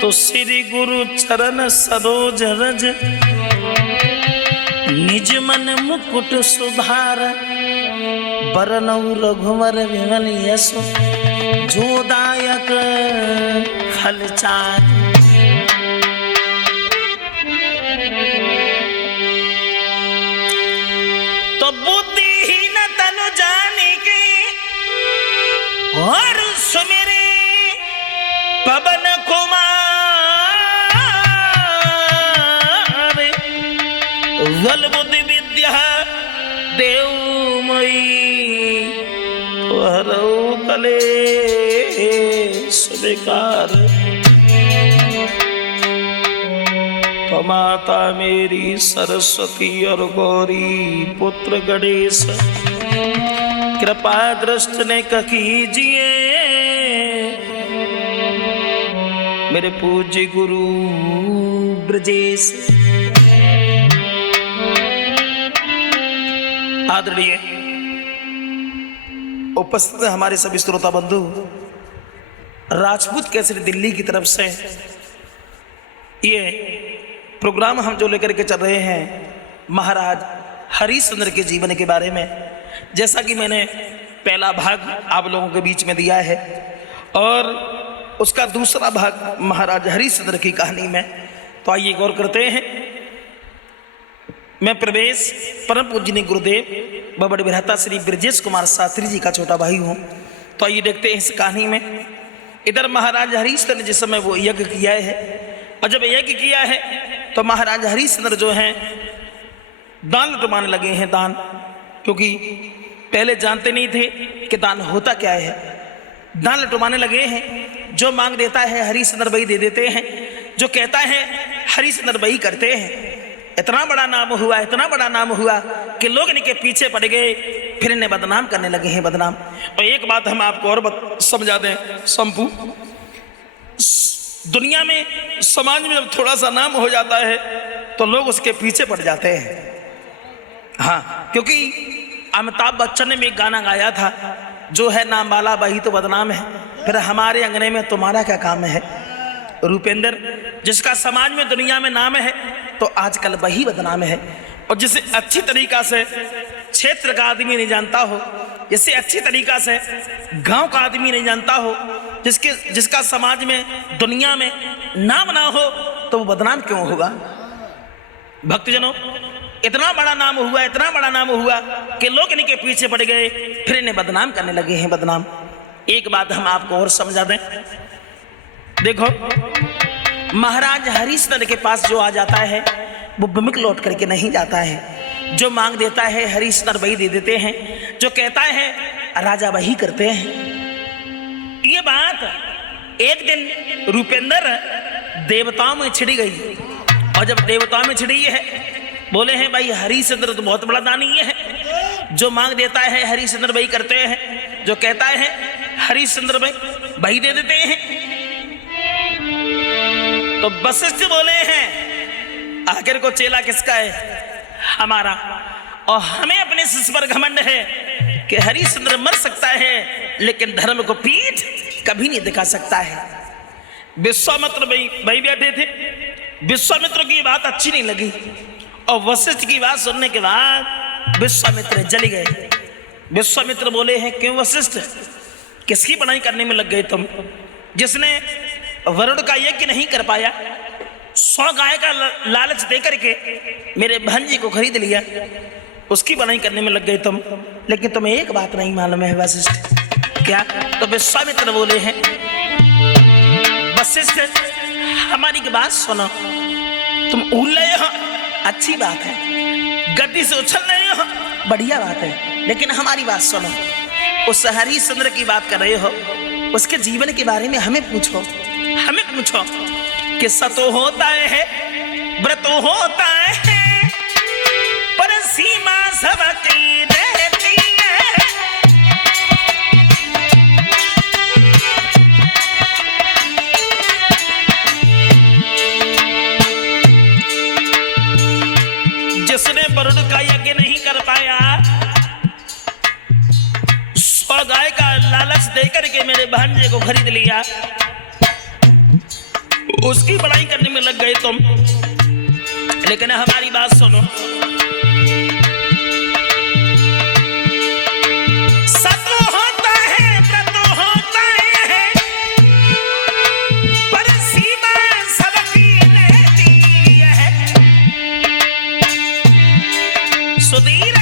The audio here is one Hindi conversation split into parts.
तो श्री गुरु चरण सरोज रज निज मन मुकुट सुधार बरनऊ रघुवर विमल यशो जोदायक फल चार। तो बुद्धिहीन तनु जाने के और सुमेरे पवन कुमार बल बुद्धि विद्या देवमयी हरऊ कले स्वीकार। तो माता मेरी सरस्वती और गौरी पुत्र गणेश कृपा दृष्ट ने कीजिए मेरे पूज्य गुरु ब्रजेश। आदरणीय उपस्थित हमारे सभी श्रोता बंधु, राजपूत केसरी दिल्ली की तरफ से ये प्रोग्राम हम जो लेकर के चल रहे हैं महाराज हरिश्चंद्र के जीवन के बारे में, जैसा कि मैंने पहला भाग आप लोगों के बीच में दिया है और उसका दूसरा भाग महाराज हरिश्चंद्र की कहानी में। तो आइए गौर करते हैं। मैं प्रवेश परम पूजनीय गुरुदेव बबड़ विधाता श्री ब्रजेश कुमार शास्त्री जी का छोटा भाई हूँ। तो आइए देखते हैं इस कहानी में। इधर महाराज हरिश्चंद्र ने जिस समय वो यज्ञ किया है और जब यज्ञ किया है तो महाराज हरिश्चंद्र जो हैं दान लुटवाने लगे हैं। दान, क्योंकि पहले जानते नहीं थे कि दान होता क्या है। दान लुटवाने लगे हैं। जो मांग देता है हरिश्चंद्र भाई दे देते हैं, जो कहता है हरिश्चंद्र भाई करते हैं। इतना बड़ा नाम हुआ, इतना बड़ा नाम हुआ कि लोग इनके पीछे पड़ गए, फिर इन्हें बदनाम करने लगे हैं। बदनाम। और एक बात हम आपको और समझा दें संपू, दुनिया में समाज में जब थोड़ा सा नाम हो जाता है तो लोग उसके पीछे पड़ जाते हैं। हाँ, क्योंकि अमिताभ बच्चन ने भी एक गाना गाया था, जो है नाम वाला वही तो बदनाम है, फिर हमारे अंगने में तुम्हारा क्या काम है। रूपेंद्र, जिसका समाज में दुनिया में नाम है तो आजकल वही बदनाम है। और जिसे अच्छी तरीका से क्षेत्र का आदमी नहीं जानता हो, जिसे अच्छी तरीका से गांव का आदमी नहीं जानता हो, जिसका समाज में दुनिया में नाम ना हो, तो वो बदनाम क्यों होगा। भक्तजनों, इतना बड़ा नाम हुआ, इतना बड़ा नाम हुआ कि लोग इनके पीछे पड़ गए, फिर इन्हें बदनाम करने लगे हैं। बदनाम। एक बात हम आपको और समझा दें। देखो, महाराज हरिश्चंद्र के पास जो आ जाता है वो बिमिक लौट करके नहीं जाता है। जो मांग देता है हरिश्चंद्र वही दे देते हैं, जो कहता है राजा वही करते हैं। ये बात एक दिन रूपेंद्र देवताओं में छिड़ी गई, और जब देवताओं में छिड़ी है, बोले हैं भाई हरिश्चंद्र तो बहुत बड़ा दानी है। जो मांग देता है हरिश्चंद्र वही करते हैं, जो कहता है हरिश्चंद्र वही दे देते हैं। तो वशिष्ठ बोले हैं आखिर को चेला किसका है, हमारा। और हमें अपने शिष्य पर घमंड है कि हरिश्चंद्र मर सकता है लेकिन धर्म को पीठ कभी नहीं दिखा सकता है। विश्वामित्र भाई बैठे थे। विश्वामित्र की बात अच्छी नहीं लगी और वशिष्ठ की बात सुनने के बाद विश्वामित्र जल गए। विश्वामित्र बोले हैं क्यों वशिष्ठ, किसकी बनाई करने में लग गए तुम। जिसने वरुण का यज्ञ नहीं कर पाया, 100 गाय का लालच दे करके मेरे भांजी को खरीद लिया, उसकी बनाई करने में लग गए तुम। लेकिन तुम्हें एक बात नहीं मालूम है वशिष्ठ। क्या? तो विश्वामित्र बोले हैं वशिष्ठ हमारी की बात सुनो, तुम उल रहे हो अच्छी बात है, गद्दी से उछल रहे हो बढ़िया बात है, लेकिन हमारी बात सुनो। उस हरिश्चंद्र की बात कर रहे हो, उसके जीवन के बारे में हमें पूछो। हमें पूछो कि सतो होता है, व्रत होता है, पर सीमा सबकी रहती है। जिसने वरुण का यज्ञ नहीं कर पाया, 100 गाय का लालच देकर के मेरे भांजे को खरीद लिया, उसकी बड़ाई करने में लग गए तुम। लेकिन हमारी बात सुनो, सत्य होता है व्रत होता है, पर सीमा सबकी रहती है। सुधीर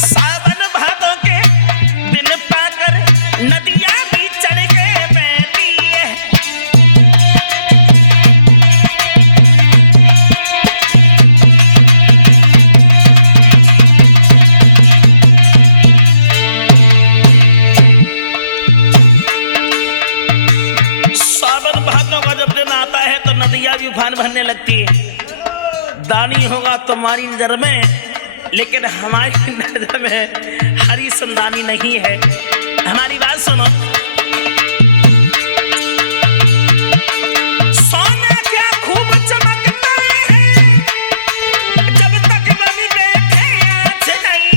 सावन भादों के दिन पाकर नदियां भी चढ़ के बहती है। सावन भादों का जब दिन आता है तो नदियां भी उफान भरने लगती है। दानी होगा तुम्हारी नजर में, लेकिन हमारी नजर में हरी संदानी नहीं है। हमारी बात सुनो, सोना क्या खूब चमकता है, जब तक बनी बैठे आँच नहीं।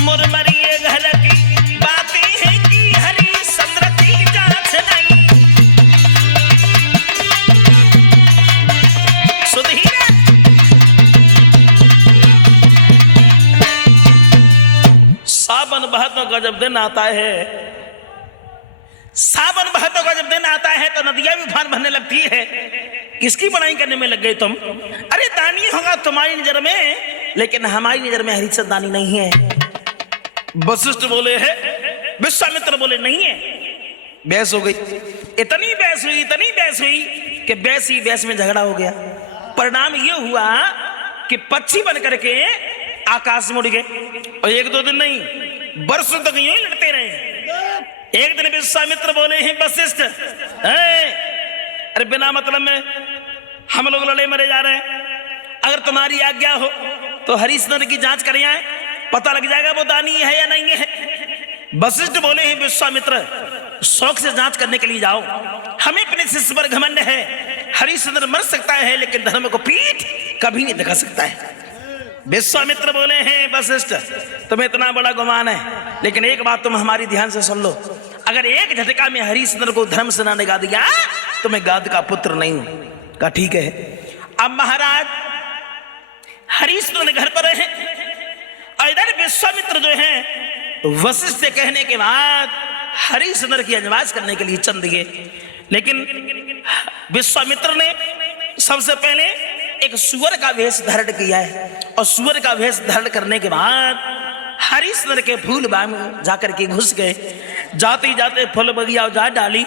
मुरमरिए घर की बातें हैं कि हरी चंद्र की जांच नहीं। सुधीर सावन भादों का जब दिन आता है, सावन भादों का जब दिन आता है तो नदियां भी उफान भरने लगती है। किसकी बड़ाई करने में लग गए तुम? अरे दानी होगा तुम्हारी नजर में, लेकिन हमारी नजर में हरिश्चंद्र दानी नहीं है। वशिष्ठ बोले है, विश्वामित्र बोले नहीं है। बहस हो गई, इतनी बहस हुई, इतनी बहस हुई कि बहस ही बहस में झगड़ा हो गया। परिणाम ये हुआ कि पक्षी बन करके आकाश में उड़ गए, और एक दो दिन नहीं, बरसों तक यूं ही लड़ते रहे। एक दिन विश्वामित्र बोले हैं, वशिष्ठ अरे बिना मतलब में हम लोग लड़े मरे जा रहे हैं, अगर तुम्हारी आज्ञा हो तो हरिश्चंद्र की जांच कर आए, पता लग जाएगा वो दानी है या नहीं है। वशिष्ठ बोले हैं, विश्वामित्र शौक से जांच करने के लिए जाओ, हमें अपने शिष्य पर घमंड है। हरिश्चंद्र मर सकता है, लेकिन धर्म को पीठ कभी नहीं दिखा सकता है। विश्वामित्र बोले हैं, वशिष्ठ तुम्हें इतना बड़ा गुमान है, लेकिन एक बात तुम हमारी ध्यान से सुन लो, अगर एक झटका में हरिश्चंद्र को धर्म से ना निकाल दिया तो मैं गाद का पुत्र नहीं हूं। कहा ठीक है। अब महाराज हरिश्चंद्र घर पर है, इधर विश्वामित्र जो है वशिष्ठ से कहने के बाद हरिश्चंद्र की अजमाइश करने के लिए चल दिए। लेकिन विश्वामित्र ने सबसे पहले एक सुअर का वेश धारण किया है, और सुअर का वेश धारण करने के बाद हरिश्चंद्र के फूल बाग में जाकर के घुस गए। जाते जाते फूल बगिया जा डाली,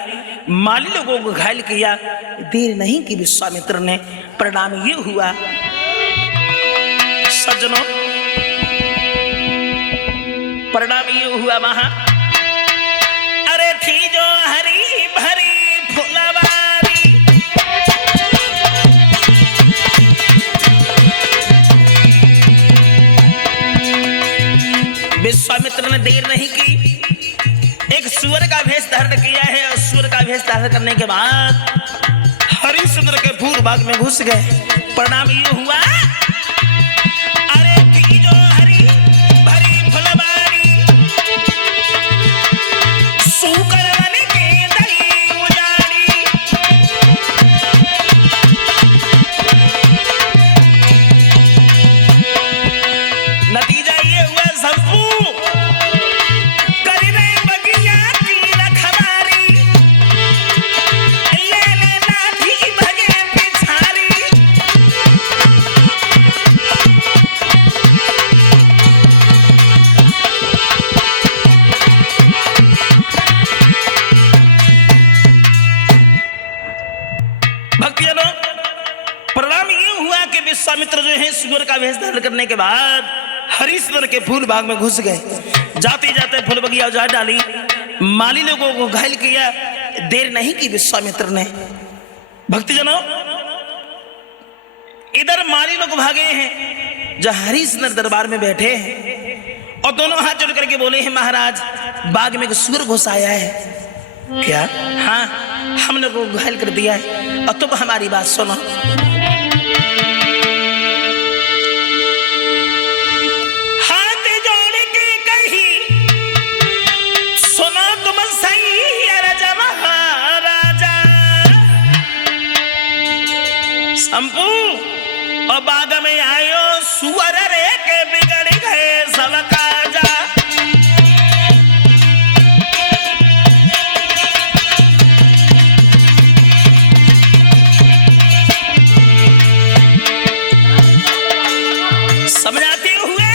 माली लोगों को घायल किया। देर नहीं कि विश्वामित्र ने, परिणाम ये हुआ सज्जनों, परिणाम ये हुआ वहां, अरे थी जो हरी भरी फुलवारी, विश्वामित्र ने देर नहीं की, एक सुअर का भेष धारण किया है, और सुअर का भेष धारण करने के बाद हरिश्चंद्र के फूल बाग में घुस गए। परिणाम ये हुआ, अरे की जो हरी भरी फुलवारी, सूकर बन के दई उजाड़ी, नतीजा ये हुआ संपू करीबे बगिया की रखवारी, ले ले लाठी भगे पिछारी। भक्तजनों, परिणाम ये हुआ कि विश्वामित्र जो है सुअर का वेश धारण करने के बाद हरिश्चंद्र के फूल बाग में घुस गए। जाते जाते फूल बगिया उजाड़ डाली, माली लोगों को घायल किया। देर नहीं की विश्वामित्र ने। भक्तजनों, इधर माली लोग भागे हैं, जहां हरिश्चंद्र दरबार में बैठे हैं, और दोनों हाथ जोड़ करके बोले हैं, महाराज बाग में सुअर घुस आया है। क्या? हाँ, हमने को घायल कर दिया है, और तुम हमारी बात सुनो। हाथ जोड़ के कही, सुनो तुम सही संपू और बाग में आयो सुअर रे के बिगड़ गए सब काजा। समझाते हुए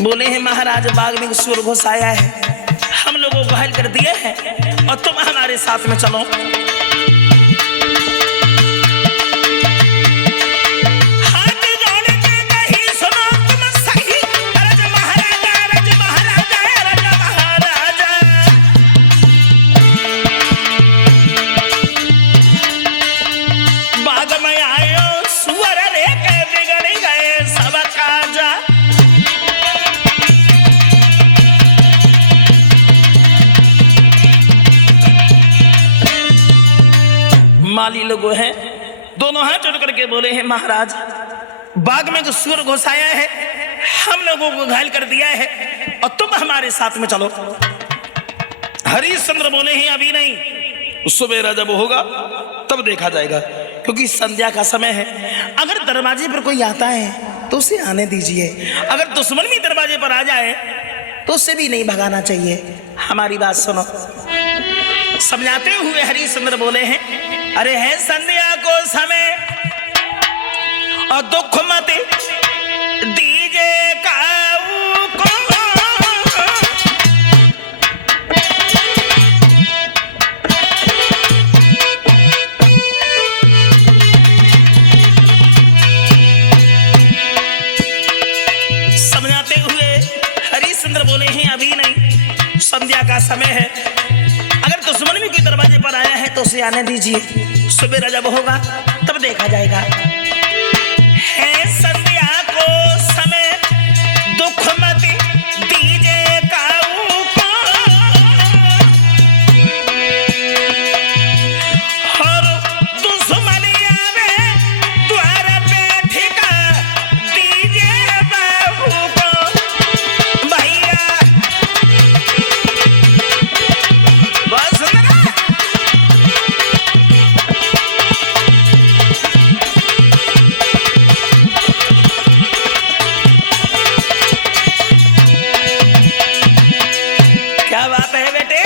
बोले हैं महाराज बाग में सुअर घुस आया है, हम लोगों को घायल कर दिए हैं और तुम हमारे साथ में चलो। माली लोगों हैं दोनों हाथ जोड़ करके बोले हैं महाराज बाग में जो सुअर घुस आया है हम लोगों को घायल कर दिया है और तुम हमारे साथ में चलो। हरिश्चंद्र बोले हैं अभी नहीं, सवेरा जब होगा तब देखा जाएगा, क्योंकि संध्या का समय है। अगर दरवाजे पर कोई आता है तो उसे आने दीजिए, अगर दुश्मन भी दरवाजे पर आ जाए तो उसे भी नहीं भगाना चाहिए। हमारी बात सुनो। समझाते हुए हरिश्चंद्र बोले हैं अरे है संध्या को समय और दुख मत दीजे काऊ को। समझाते हुए हरिश्चंद्र बोले हैं अभी नहीं, संध्या का समय है। अगर दुश्मन भी कोई दरवाजे पर आया है तो उसे आने दीजिए, सुबह जब होगा तब देखा जाएगा। है संध्या को समय दुख मत दीजे काऊ को और दुश्मन आवे द्वार पे ठिका दीजे बाहू को। भैया बस क्या बात है बेटे।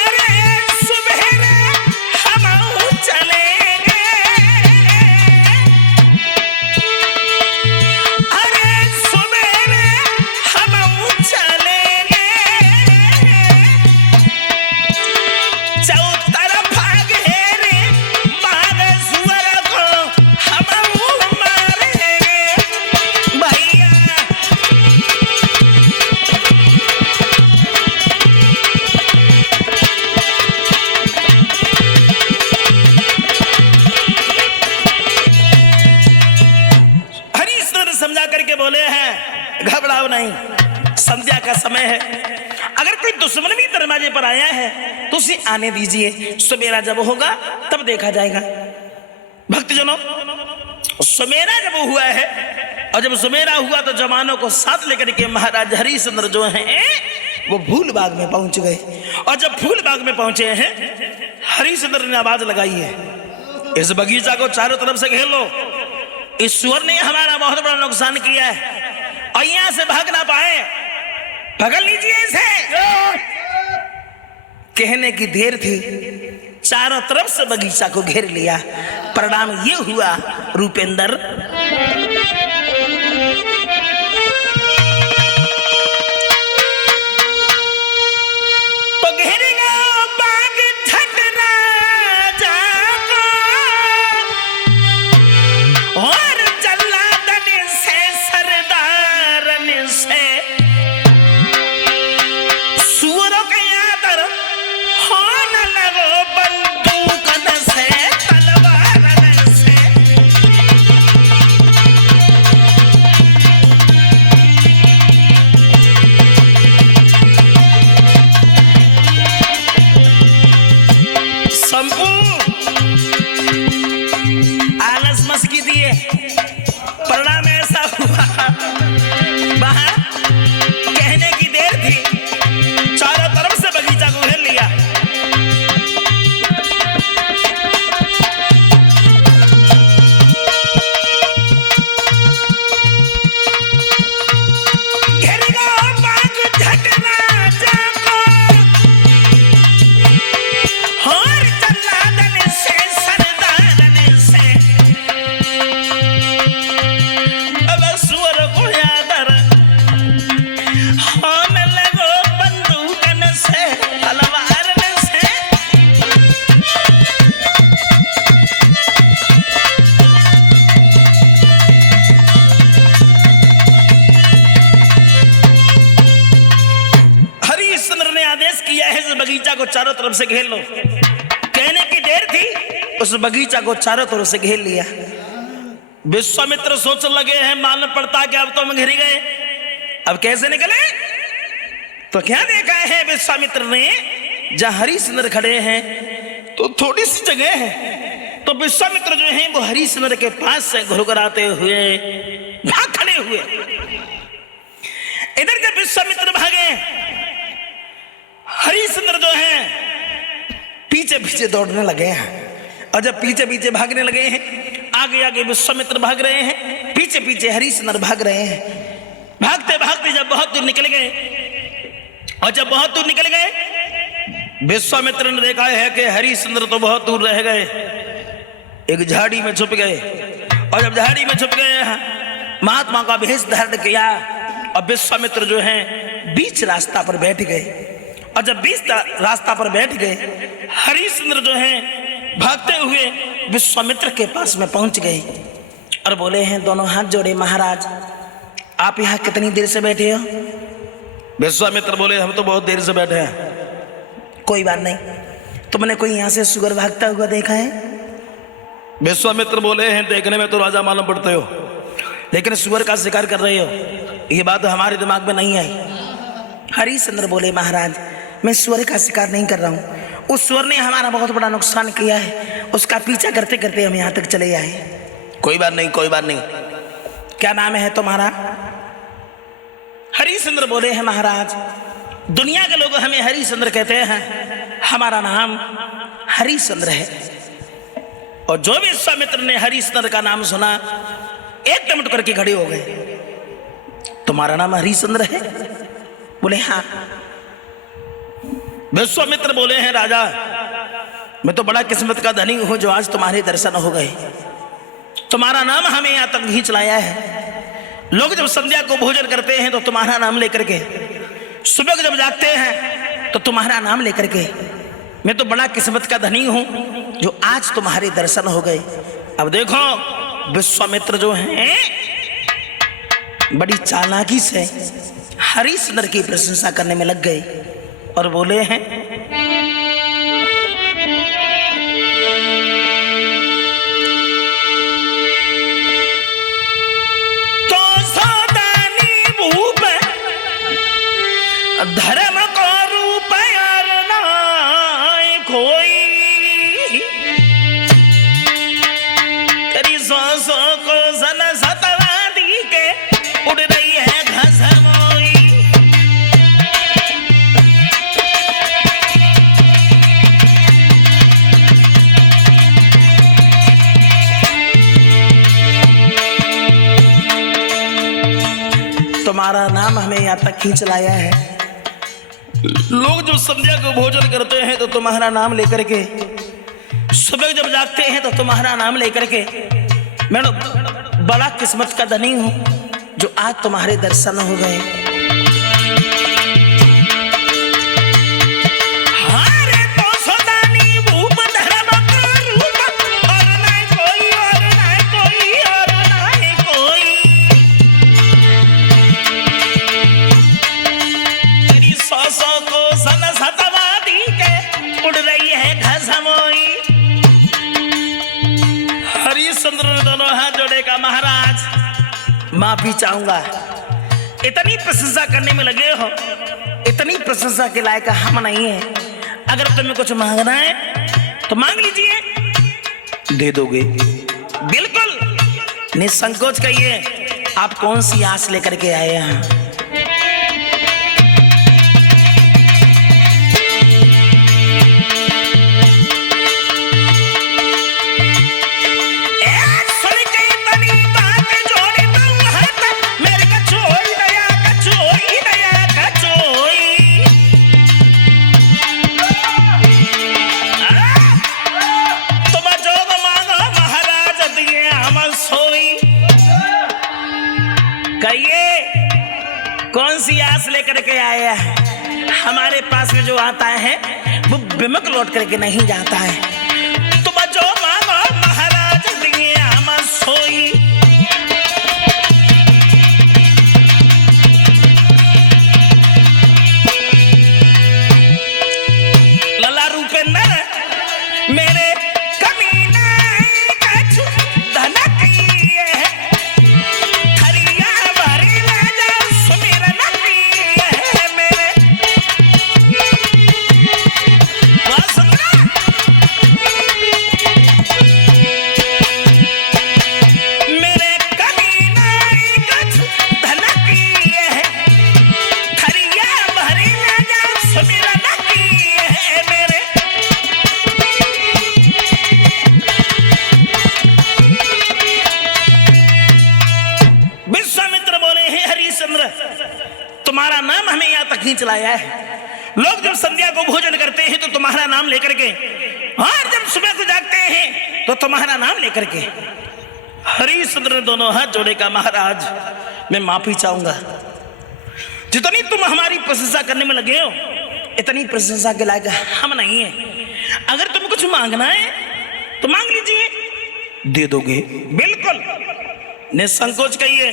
अरे सुबेरे हम चलेंगे, अरे सुबेरे हम चलेंगे, चौतरफ घेरे बाग सुअर को हम मारेंगे। भैया हरिश्चंद्र समझा करके बोले हैं घबराओ नहीं, संध्या का समय है। अगर कोई दुश्मन भी दरवाजे पर आया है तो उसे आने दीजिए, सवेरा जब होगा तब देखा जाएगा। भक्तजनों सवेरा जब हुआ है और जब सवेरा हुआ तो जवानों को साथ लेकर के महाराज हरिश्चंद्र जो हैं वो फूल बाग में पहुंच गए। और जब फूल बाग में पहुंचे हैं हरिश्चंद्र ने आवाज लगाई है इस बगीचा को चारों तरफ से घेर लो, इस सुअर ने हमारा बहुत बड़ा नुकसान किया है और यहां से भाग ना पाए, पकड़ लीजिए इसे। कहने की देर थी, चारों तरफ से बगीचा को घेर लिया। परिणाम ये हुआ रूपेंद्र तो घेरेगा बाग झट राजा को और जल्लादन से सरदारन से सुअरों के आदर होने लगो बंदूकन से तलवारन से। संपू आलस मस्की दिए, परिणाम ऐसा हुआ वहां कहने की देर थी, चारों तरफ से बगीचा को घेर लिया। बगीचा को चारों तरफ से घेर लो। कहने की देर थी, उस बगीचा को चारों तरफ से घेर लिया। विश्वामित्र सोचने लगे हैं मालूम पड़ता कि अब तो हम घिर गए, अब कैसे निकले। तो क्या देखा है विश्वामित्र ने, जहां हरिश्चंद्र खड़े हैं तो थोड़ी सी जगह है, तो विश्वामित्र जो है वो हरिश्चंद्र के पास से घुरघुराते हुए भाग खड़े हुए। इधर जब विश्वामित्र भागे, हरिश्चंद्र जो है पीछे पीछे दौड़ने लगे हैं। और जब पीछे पीछे भागने लगे हैं, आगे आगे विश्वामित्र भाग रहे हैं, पीछे पीछे हरिश्चंद्र भाग रहे हैं। भागते भागते जब बहुत दूर निकल गए, और जब बहुत दूर निकल गए, विश्वामित्र ने देखा है कि हरिश्चंद्र तो बहुत दूर रह गए, एक झाड़ी में छुप गए। और जब झाड़ी में छुप गए, महात्मा का भेष धारण किया और विश्वामित्र जो है बीच रास्ता पर बैठ गए। और जब बीच रास्ता पर बैठ गए, हरिश्चंद्र जो है भागते हुए विश्वामित्र के पास में पहुंच गए और बोले हैं दोनों हाथ जोड़े, महाराज आप यहाँ कितनी देर से बैठे हो। विश्वामित्र बोले हम तो बहुत देर से बैठे हैं। कोई बात नहीं, तुमने कोई यहाँ से सुअर भागता हुआ देखा है। विश्वामित्र बोले हैं देखने में तो राजा मालूम पड़ते हो, लेकिन सुअर का शिकार कर रहे हो, ये बात हमारे दिमाग में नहीं आई। हरिश्चंद्र बोले महाराज मैं सुअर का शिकार नहीं कर रहा हूँ, उस सुअर ने हमारा बहुत बड़ा नुकसान किया है, उसका पीछा करते करते हम यहाँ तक चले आए। कोई बात नहीं, कोई बात नहीं, क्या नाम है तुम्हारा। हरिश्चंद्र बोले हैं महाराज दुनिया के लोग हमें हरिश्चंद्र कहते हैं, हमारा नाम हरिश्चंद्र है। और जो भी विश्वामित्र ने हरिश्चंद्र का नाम सुना एकदम उठ करके खड़े हो गए। तुम्हारा नाम हरिश्चंद्र है। बोले हाँ। विश्वामित्र बोले हैं राजा मैं तो बड़ा किस्मत का धनी हूं जो आज तुम्हारे दर्शन हो गए। तुम्हारा नाम हमें यहां तक भी चलाया है। लोग जब संध्या को भोजन करते हैं तो तुम्हारा नाम लेकर के, सुबह जब जागते हैं तो तुम्हारा नाम लेकर के, मैं तो बड़ा किस्मत का धनी हूं जो आज तुम्हारे दर्शन हो गए। अब देखो विश्वामित्र जो हैं बड़ी चालाकी से हरिश्चंद्र की प्रशंसा करने में लग गए और बोले हैं तो सदानी भूप धर्म को रूप यार नाय कोई, तेरी सौ को सन सतवादी के उड़ रही है घसमोई। तुम्हारा नाम हमें यहाँ तक खींच लाया है। लोग जब संध्या को भोजन करते हैं तो तुम्हारा नाम लेकर के, सुबह जब जागते हैं तो तुम्हारा नाम लेकर के, मैं बड़ा किस्मत का धनी हूं जो आज तुम्हारे दर्शन हो गए। हरिश्चंद्र ने दोनों हाथ जोड़ेगा महाराज माफी चाहूंगा, इतनी प्रशंसा करने में लगे हो, इतनी प्रशंसा के लायक हम नहीं है। अगर तुम्हें कुछ मांगना है तो मांग लीजिए, दे दोगे। बिल्कुल निसंकोच कहिए आप कौन सी आस लेकर के आए हैं। कौन सी आस लेकर के आया है। हमारे पास में जो आता है वो बिमक लौट करके नहीं जाता है। तुम जो मांगो महाराज दिए हम सोई। हरिश्चंद्र, तुम्हारा नाम हमें यहाँ तक नहीं चलाया है। लोग जब संध्या को भोजन करते हैं तो तुम्हारा नाम लेकर के, और जब सुबह को जागते हैं तो तुम्हारा नाम लेकर के। हरिश्चंद्र ने दोनों हाथ जोड़े का, महाराज मैं माफी चाहूंगा। जितनी तुम हमारी प्रशंसा करने में लगे हो इतनी प्रशंसा के लायक हम नहीं है। अगर तुम्हें कुछ मांगना है तो मांग लीजिए, दे दोगे? बिल्कुल, निसंकोच कहिए,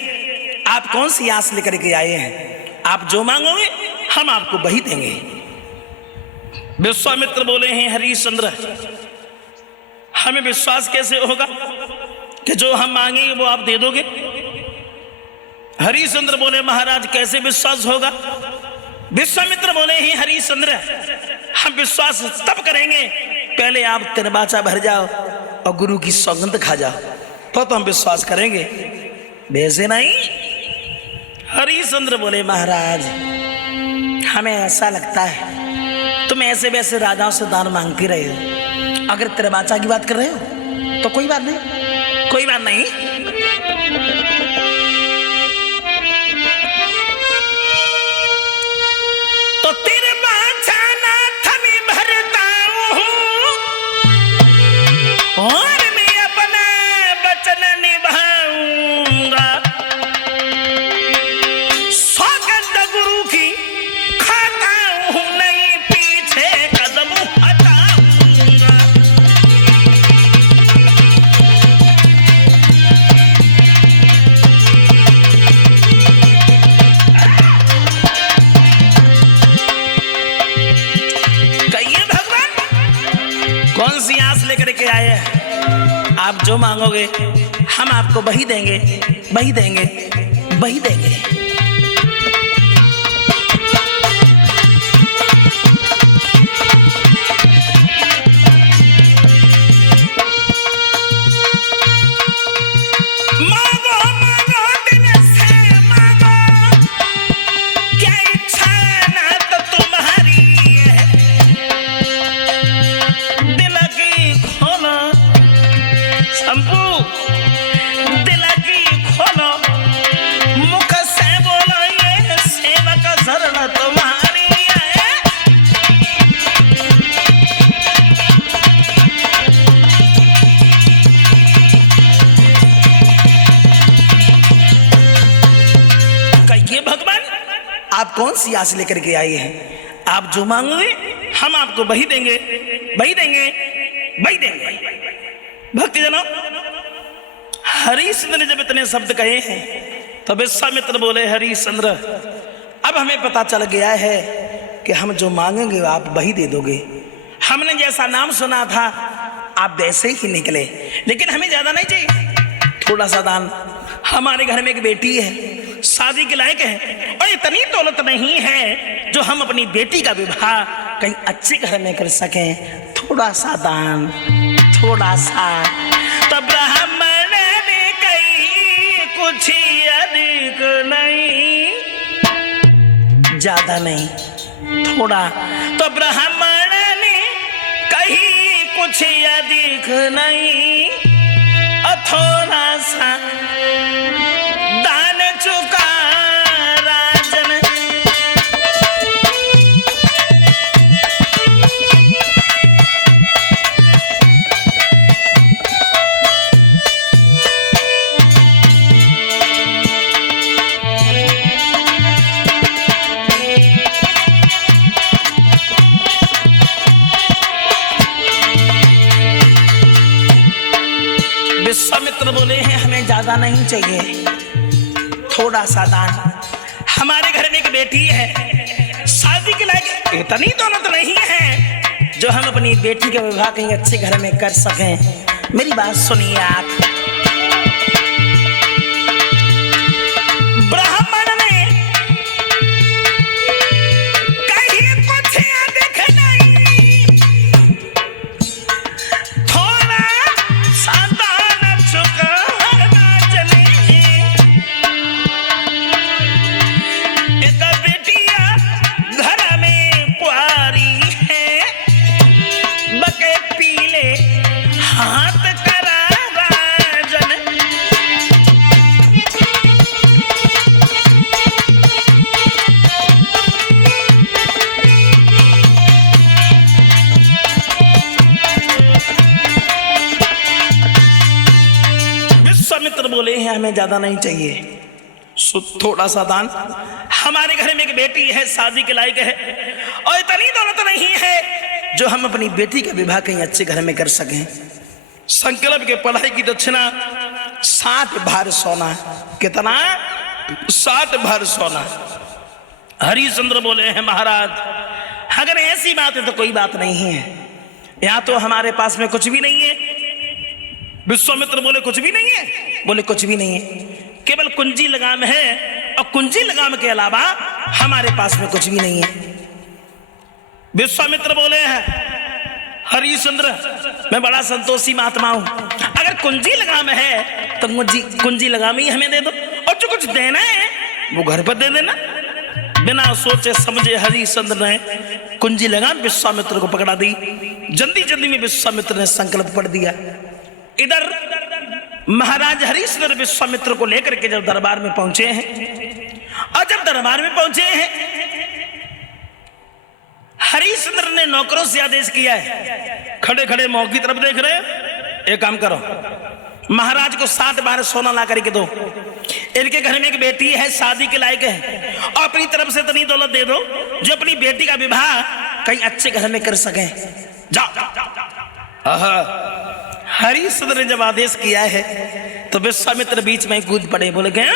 आप कौन सी आस लेकर के आए हैं? आप जो मांगोगे हम आपको वही देंगे। विश्वामित्र बोले हैं, हरिश्चंद्र हमें विश्वास कैसे होगा कि जो हम मांगेंगे वो आप दे दोगे? हरिश्चंद्र बोले, महाराज कैसे विश्वास होगा? विश्वामित्र बोले हैं, हरिश्चंद्र हम विश्वास तब करेंगे पहले आप तिरबाचा भर जाओ और गुरु की सौगंध खा जाओ, तो हम विश्वास करेंगे, वैसे नहीं। हरिश्चंद्र बोले, महाराज हमें ऐसा लगता है तुम ऐसे वैसे राजाओं से दान मांगते रहे हो। अगर तिरबाचा की बात कर रहे हो तो कोई बात नहीं, कोई बात नहीं। तो तिरबाचा नाथ में भरता हूं और मैं अपना वचन निभाऊंगा। सौगंध गुरु की खाता हूं, नहीं पीछे कदम हटाऊंगा। कहिए भगवान कौन सी आस लेकर के आए हैं? आप जो मांगोगे हम आपको वही देंगे, वही देंगे, वही देंगे। मांगो मांगो दिन से मांगो, क्या इच्छा ना तो तुम्हारी है। दिल की खोलो शंभू, दिल की खोलो, मुख से बोलो ये सेवक शरण तुम्हारी है। कहिए भगवान आप कौन सी आस लेकर के आए हैं? आप जो मांगोगे हम आपको वही देंगे, वही देंगे, वही देंगे। भक्तजनों, हरिश्चंद्र ने जब इतने शब्द कहे हैं तो विश्वामित्र बोले, हरिश्चंद्र अब हमें पता चल गया है कि हम जो मांगेंगे आप वही दे दोगे। हमने जैसा नाम सुना था आप वैसे ही निकले, लेकिन हमें ज्यादा नहीं चाहिए, थोड़ा सा दान। हमारे घर में एक बेटी है, शादी के लायक है, और इतनी दौलत नहीं है जो हम अपनी बेटी का विवाह कहीं अच्छे घर में कर सकें। थोड़ा सा दान, थोड़ा सा। तो ब्राह्मण ने कही कुछ अधिक नहीं, ज्यादा नहीं, थोड़ा। तो ब्राह्मण ने कही कुछ अधिक नहीं, थोड़ा सा दान चुका राजन। विश्वामित्र बोले हैं, हमें ज्यादा नहीं चाहिए, थोड़ा सा दान। हमारे घर में एक बेटी है, शादी के लायक इतनी दौलत नहीं है जो हम अपनी बेटी का विवाह कहीं अच्छे घर में कर सकें। मेरी बात सुनिए आप। ब्राह्मण ने कहीं कुछ अधिक नहीं, थोड़ा सा दान चुका राजन। एक बेटिया घर में कुंवारी है, बके पीले हाथ करा राजन। हमें ज्यादा नहीं चाहिए, थोड़ा सा दान। हमारे घर में एक बेटी है, शादी के लायक है, और इतनी दौलत नहीं है जो हम अपनी बेटी का विवाह कहीं अच्छे घर में कर सकें। संकल्प के पढ़ाई की दक्षिणा 60 भार सोना। कितना? 60 भार सोना। हरिश्चंद्र बोले हैं महाराज, अगर ऐसी बात है तो कोई बात नहीं है, यहां तो हमारे पास में कुछ भी नहीं है। विश्वामित्र बोले कुछ भी नहीं है? बोले कुछ भी नहीं है, केवल कुंजी लगाम है, और कुंजी लगाम के अलावा हमारे पास में कुछ भी नहीं है। विश्वामित्र बोले हैं हरिश्चंद्र, मैं बड़ा संतोषी महात्मा हूं, अगर कुंजी लगाम है तो कुंजी लगाम ही हमें दे दो, और जो कुछ देना है वो घर पर दे देना। बिना सोचे समझे हरिश्चंद्र ने कुंजी लगाम विश्वामित्र को पकड़ा दी। जल्दी जल्दी में विश्वामित्र ने संकल्प पढ़ दिया। इधर महाराज हरिश्चंद्र विश्वामित्र को लेकर के जब दरबार में पहुंचे हैं, और जब दरबार में पहुंचे हैं, हरिश्चंद्र ने नौकरों से आदेश किया है, खड़े खड़े मौके की तरफ देख रहे हैं, एक काम करो, महाराज को 60 बार सोना ला करके दो, इनके घर में एक बेटी है, शादी के लायक है, और अपनी तरफ से इतनी दौलत दे दो जो अपनी बेटी का विवाह कहीं अच्छे घर में कर सके। जाओ। हरिश्चंद्र ने जब आदेश किया है तो विश्वामित्र बीच में कूद पड़े, बोले क्या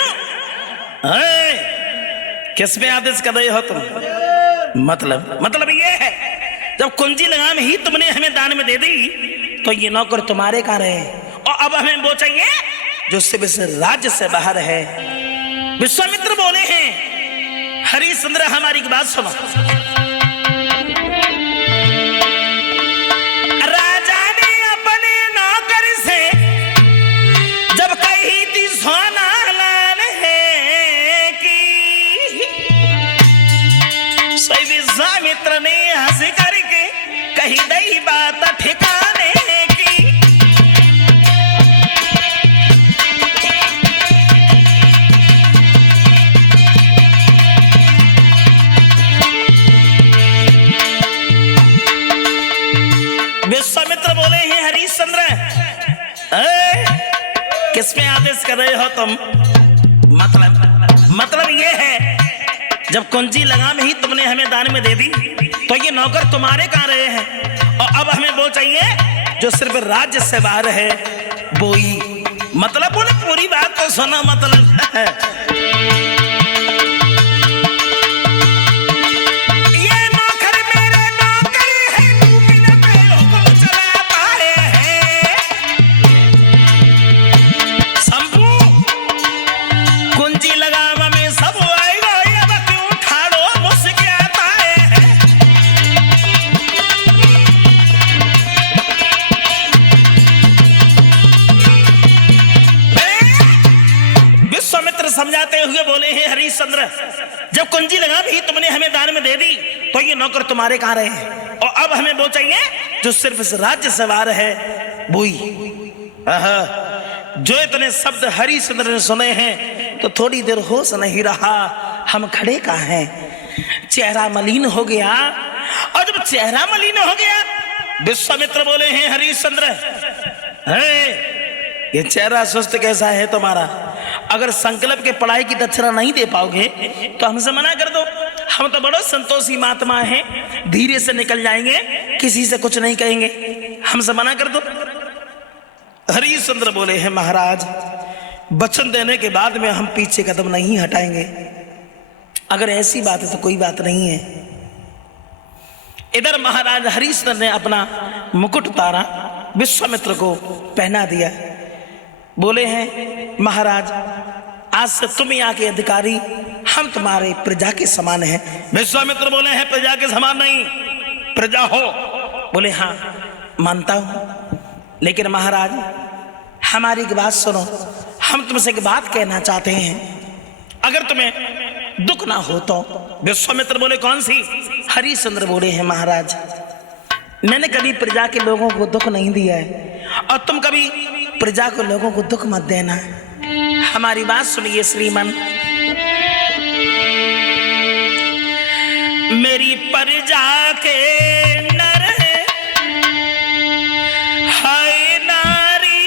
किस में आदेश कर रहे हो तुम? मतलब ये है, जब कुंजी लगाम ही तुमने हमें दान में दे दी तो ये नौकर तुम्हारे कहां रहे, और अब हमें वो चाहिए जो सिर्फ इस राज्य से बाहर है। विश्वामित्र बोले हैं हरिश्चंद्र हमारी एक बात सुनो, राजा ने अपने नौकर से जब कही थी सोना लाने की, सही विश्वामित्र ने हंस करके कही दई बात ठिकाने की। विश्वामित्र बोले हैं हरिश्चंद्र, किस में आदेश कर रहे हो तुम? मतलब ये है, जब कुंजी लगाम ही तुमने हमें दान में दे दी तो ये नौकर तुम्हारे कहां रहे हैं, और अब हमें वो चाहिए जो सिर्फ राज्य से बाहर है, वो ही। मतलब बोले पूरी बात तो सुना, मतलब समझाते हुए बोले हैं हरिश्चंद्र, जब कुंजी लगाम ही तुमने हमें दान में दे दी तो ये नौकर तुम्हारे कहां रहे हैं, और अब हमें वो चाहिए जो सिर्फ इस राज्य से बाहर है, वो ही। जो इतने शब्द हरिश्चंद्र ने सुने हैं तो थोड़ी देर होश नहीं रहा, हम खड़े कहां हैं, चेहरा मलिन हो गया, और जब चेहरा मलिन हो गया विश्वामित्र बोले हैं हरिश्चंद्र, ये चेहरा सुस्त कैसा है तुम्हारा? अगर संकल्प के पढ़ाई की दक्षिणा नहीं दे पाओगे तो हमसे मना कर दो, हम तो बड़ो संतोषी महात्मा हैं, धीरे से निकल जाएंगे, किसी से कुछ नहीं कहेंगे, हमसे मना कर दो। हरिश्चंद्र बोले हैं महाराज, वचन देने के बाद में हम पीछे कदम नहीं हटाएंगे, अगर ऐसी बात है तो कोई बात नहीं है। इधर महाराज हरिश्चंद्र ने अपना मुकुट उतारा, विश्वामित्र को पहना दिया, बोले हैं महाराज आज से तुम यहाँ के अधिकारी, हम तुम्हारे प्रजा के समान हैं। विश्वामित्र बोले हैं प्रजा के समान नहीं, प्रजा हो। बोले हाँ मानता हूं, लेकिन महाराज हमारी एक बात सुनो, हम तुमसे एक बात कहना चाहते हैं, अगर तुम्हें दुख ना हो तो। विश्वामित्र बोले कौन सी? हरिश्चंद्र बोले हैं महाराज मैंने कभी प्रजा के लोगों को दुख नहीं दिया है, और तुम कभी प्रजा को लोगों को दुख मत देना, हमारी बात सुनिए श्रीमान। मेरी प्रजा के नर हाय नारी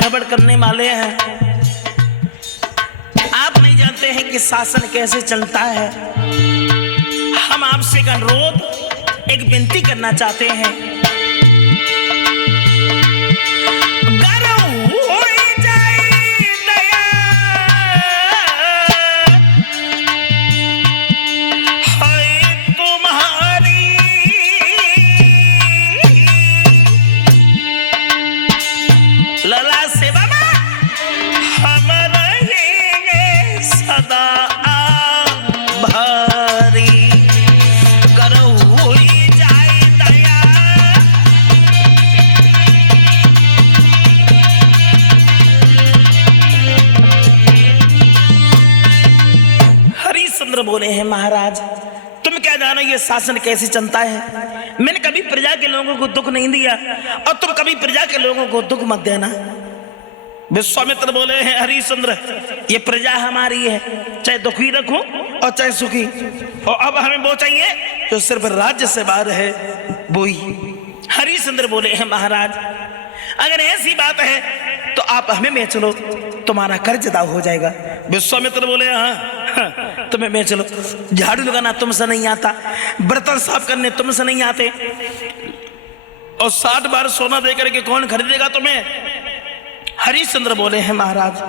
बहबड़ करने वाले हैं। आप नहीं जानते हैं कि शासन कैसे चलता है। हम आपसे एक अनुरोध, एक विनती करना चाहते हैं। बोले हैं महाराज, तुम क्या जानो ये शासन कैसे चलता है। मैंने कभी प्रजा के लोगों को दुख नहीं दिया और तुम कभी प्रजा के लोगों को दुख मत देना। विश्वामित्र बोले हैं हरिश्चंद्र, ये प्रजा हमारी है, चाहे दुखी रखो और चाहे सुखी, और अब हमें वो चाहिए जो सिर्फ राज्य से बाहर है वो ही। हरिश्चंद्र बोले हैं महाराज, अगर ऐसी बात है तो आप हमें में चलो, तुम्हारा कर्ज अदा हो जाएगा। विश्वामित्र बोले हाँ, तुम्हें में चलो। झाड़ू लगाना तुमसे नहीं आता, बर्तन साफ करने तुमसे नहीं आते, और 60 बार सोना देकर के कौन खरीदेगा तुम्हें। हरिश्चंद्र बोले हैं महाराज,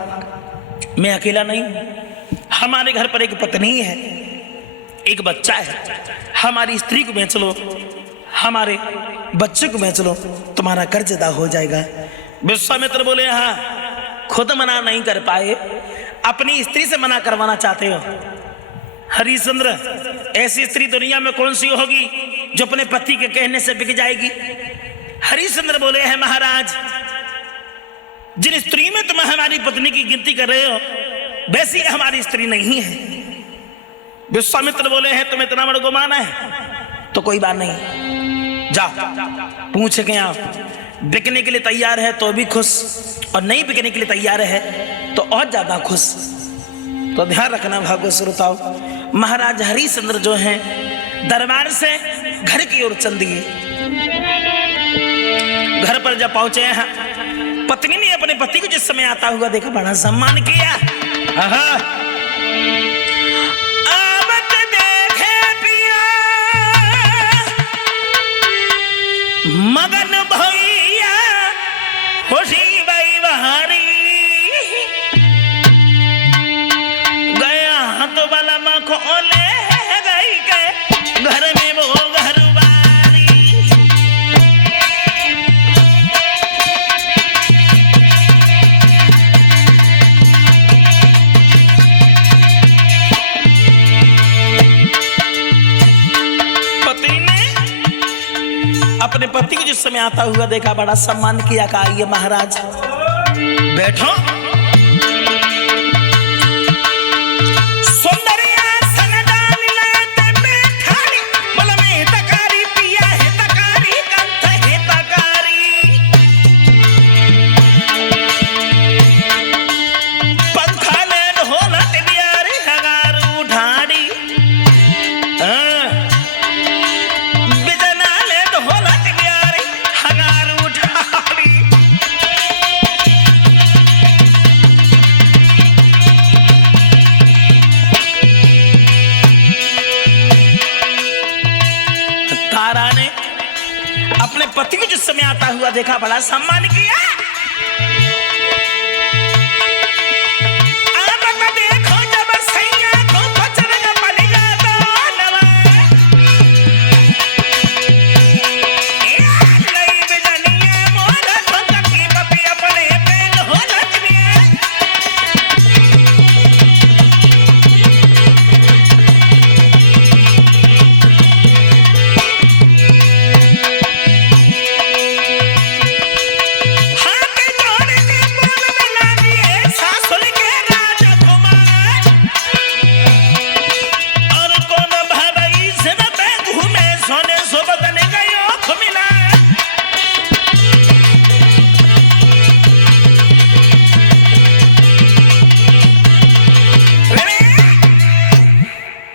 मैं अकेला नहीं, हमारे घर पर एक पत्नी है, एक बच्चा है, हमारी स्त्री को बेच लो, हमारे बच्चे को बेच लो, तुम्हारा कर्ज अदा हो जाएगा। विश्वामित्र बोले हाँ, खुद मना नहीं कर पाए, अपनी स्त्री से मना करवाना चाहते हो। हरिश्चंद्र, ऐसी स्त्री दुनिया में कौन सी होगी जो अपने पति के कहने से बिक जाएगी। हरिश्चंद्र बोले हैं महाराज, जिन स्त्री में तुम हमारी पत्नी की गिनती कर रहे हो वैसी हमारी स्त्री नहीं है। विश्वामित्र बोले हैं तुम इतना बड़ा गुमान है तो कोई बात नहीं, जाओ पूछ के आओ, बिकने के लिए तैयार है तो भी खुश, और नहीं बिकने के लिए तैयार है तो और ज्यादा खुश। तो ध्यान रखना भागवत श्रोताओ, महाराज हरिश्चंद्र जो हैं दरबार से घर की ओर चल दिए। घर पर जब पहुंचे हैं, पत्नी ने अपने पति को जिस समय आता हुआ देखा बड़ा सम्मान किया। मगन भैया खुशी बाई बहारी, गया हाथ वाला खोले गई के घर में वो घर बारी। पति ने अपने पति को जिस समय आता हुआ देखा बड़ा सम्मान किया, कहा आइए महाराज बैठो। अपने पति को जिस समय आता हुआ देखा बड़ा सम्मान किया। देखो जब सैया को पचरंग बन जाता नवा, लई बिजनिया मोर ठोकी पपी अपने पेल हो लटनिया।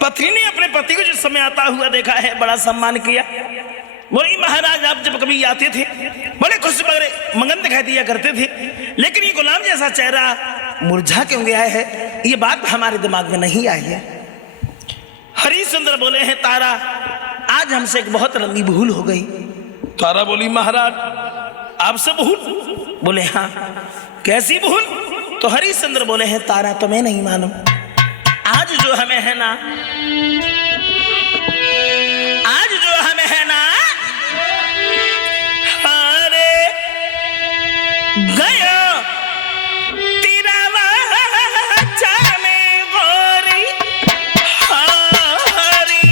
पत्नी ने अपने पति को जिस समय आता हुआ देखा है बड़ा सम्मान किया। बोली महाराज आप जब कभी आते थे बड़े खुश मगन दिखाई दिया करते थे, लेकिन ये गुलाम जैसा चेहरा मुरझा क्यों गया है, ये बात हमारे दिमाग में नहीं आई है। हरिश्चंद्र बोले हैं तारा आज हमसे एक बहुत लंबी भूल हो गई। तारा बोली महाराज आपसे भूल? बोले हाँ। कैसी भूल? तो हरिश्चंद्र बोले हैं तारा तुम्हें नहीं मालूम, आज जो हमें है ना, आज जो हमें है ना, अरे गया तेरा वाचा में गोरी हारी।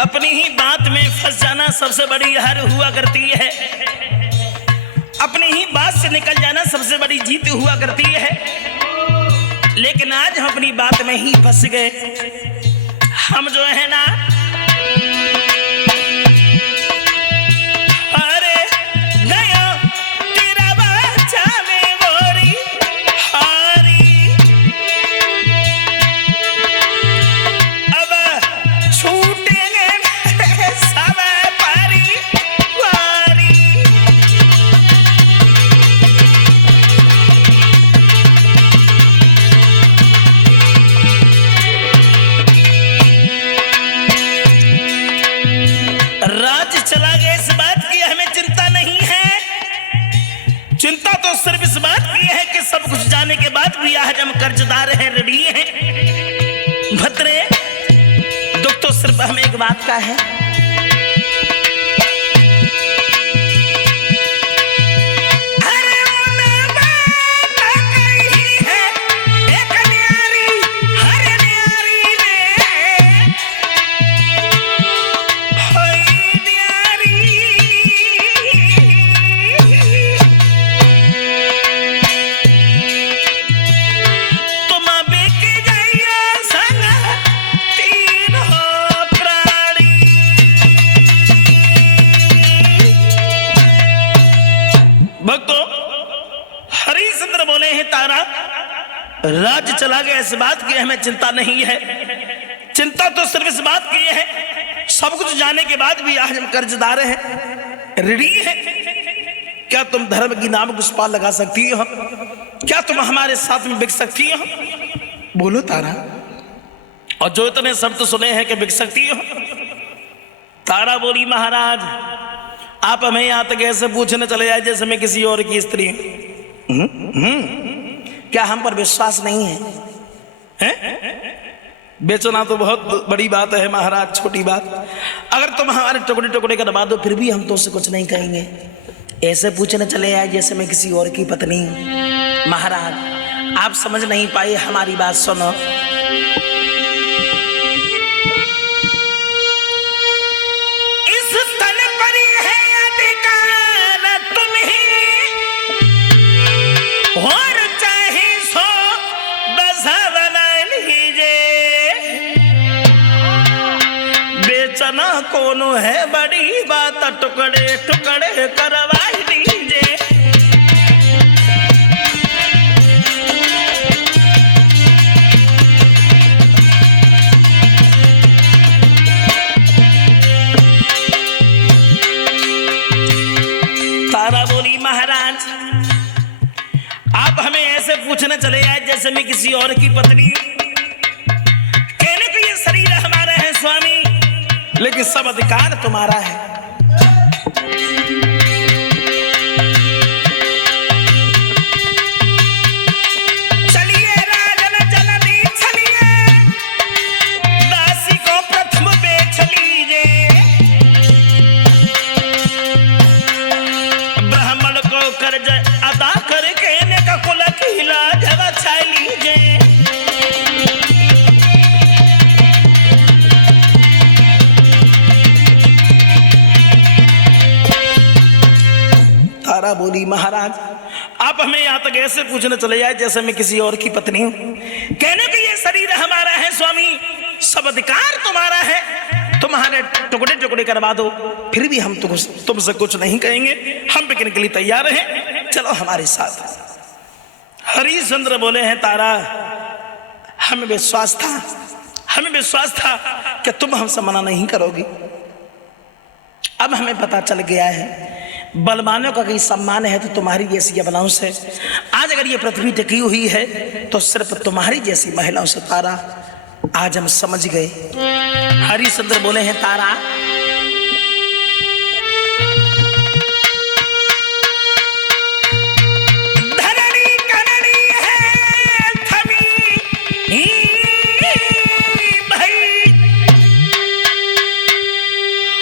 अपनी ही बात में फंस जाना सबसे बड़ी हार हुआ करती है, अपनी ही बात से निकल जाना सबसे बड़ी जीत हुआ करती है। लेकिन आज हम अपनी बात में ही फंस गए। हम जो है ना, अरे गया तेरा बच्चा में गोरी हारी, अब छूटेंगे सब परिवारी। राज चला गया इस बात की हमें चिंता नहीं है, चिंता तो सिर्फ इस बात की है कि सब कुछ जाने के बाद भी आज हम कर्जदार हैं, ऋणी हैं। भद्रे दुख तो सिर्फ हमें एक बात का है, राज चला गया इस बात की हमें चिंता नहीं है, चिंता तो सिर्फ इस बात की है सब कुछ जाने के बाद भी आज हम कर्जदार हैं, ऋणी हैं। क्या तुम धर्म की नाम कुछ पाल लगा सकती हो? क्या तुम हमारे साथ में बिक सकती हो? बोलो तारा। और जो इतने शब्द सुने हैं कि बिक सकती हो? तारा बोली महाराज आप हमें यहां तक ऐसे पूछने चले जाए जैसे मैं किसी और की स्त्री हूं। क्या हम पर विश्वास नहीं है? बेचना तो बहुत बड़ी बात है महाराज, छोटी बात। अगर तुम हमारे टुकड़े टुकड़े करवा दो फिर भी हम तो उससे कुछ नहीं कहेंगे। ऐसे पूछने चले आए जैसे मैं किसी और की पत्नी हूं। महाराज आप समझ नहीं पाए, हमारी बात सुनो। इस तन पर है अधिकार तुम्हें, और बेचना कोनो है बड़ी बात, टुकड़े टुकड़े करवा दीजिए। तारा बोली महाराज आप हमें ऐसे पूछने चले आए जैसे मैं किसी और की पत्नी हूं। कहने को ये शरीर हमारा है स्वामी, लेकिन सब अधिकार तुम्हारा है। चलिए राजन जल्दी चलिए, दासी को प्रथम बेच लीजिए, ब्राह्मण को कर्ज अदा करके का कुल की इलाज बचा लीजिए। तारा बोली महाराज आप हमें यहाँ तक ऐसे पूछने चले जाए जैसे मैं किसी और की पत्नी हूं। कहने कि ये शरीर हमारा है स्वामी, सब अधिकार तुम्हारा है, तुम्हारे टुकड़े टुकड़े करवा दो, फिर भी हम तुमसे कुछ नहीं कहेंगे, हम बिकने के लिए तैयार हैं, चलो हमारे साथ। हरिश्चंद्र बोले हैं तारा, हमें विश्वास था कि तुम हमसे मना नहीं करोगी। अब हमें पता चल गया है बलवानों का कहीं सम्मान है तो तुम्हारी जैसी अबलाओं से। आज अगर ये पृथ्वी टिकी हुई है तो सिर्फ तुम्हारी जैसी महिलाओं से तारा, आज हम समझ गए। हरिश्चंद्र बोले हैं तारा,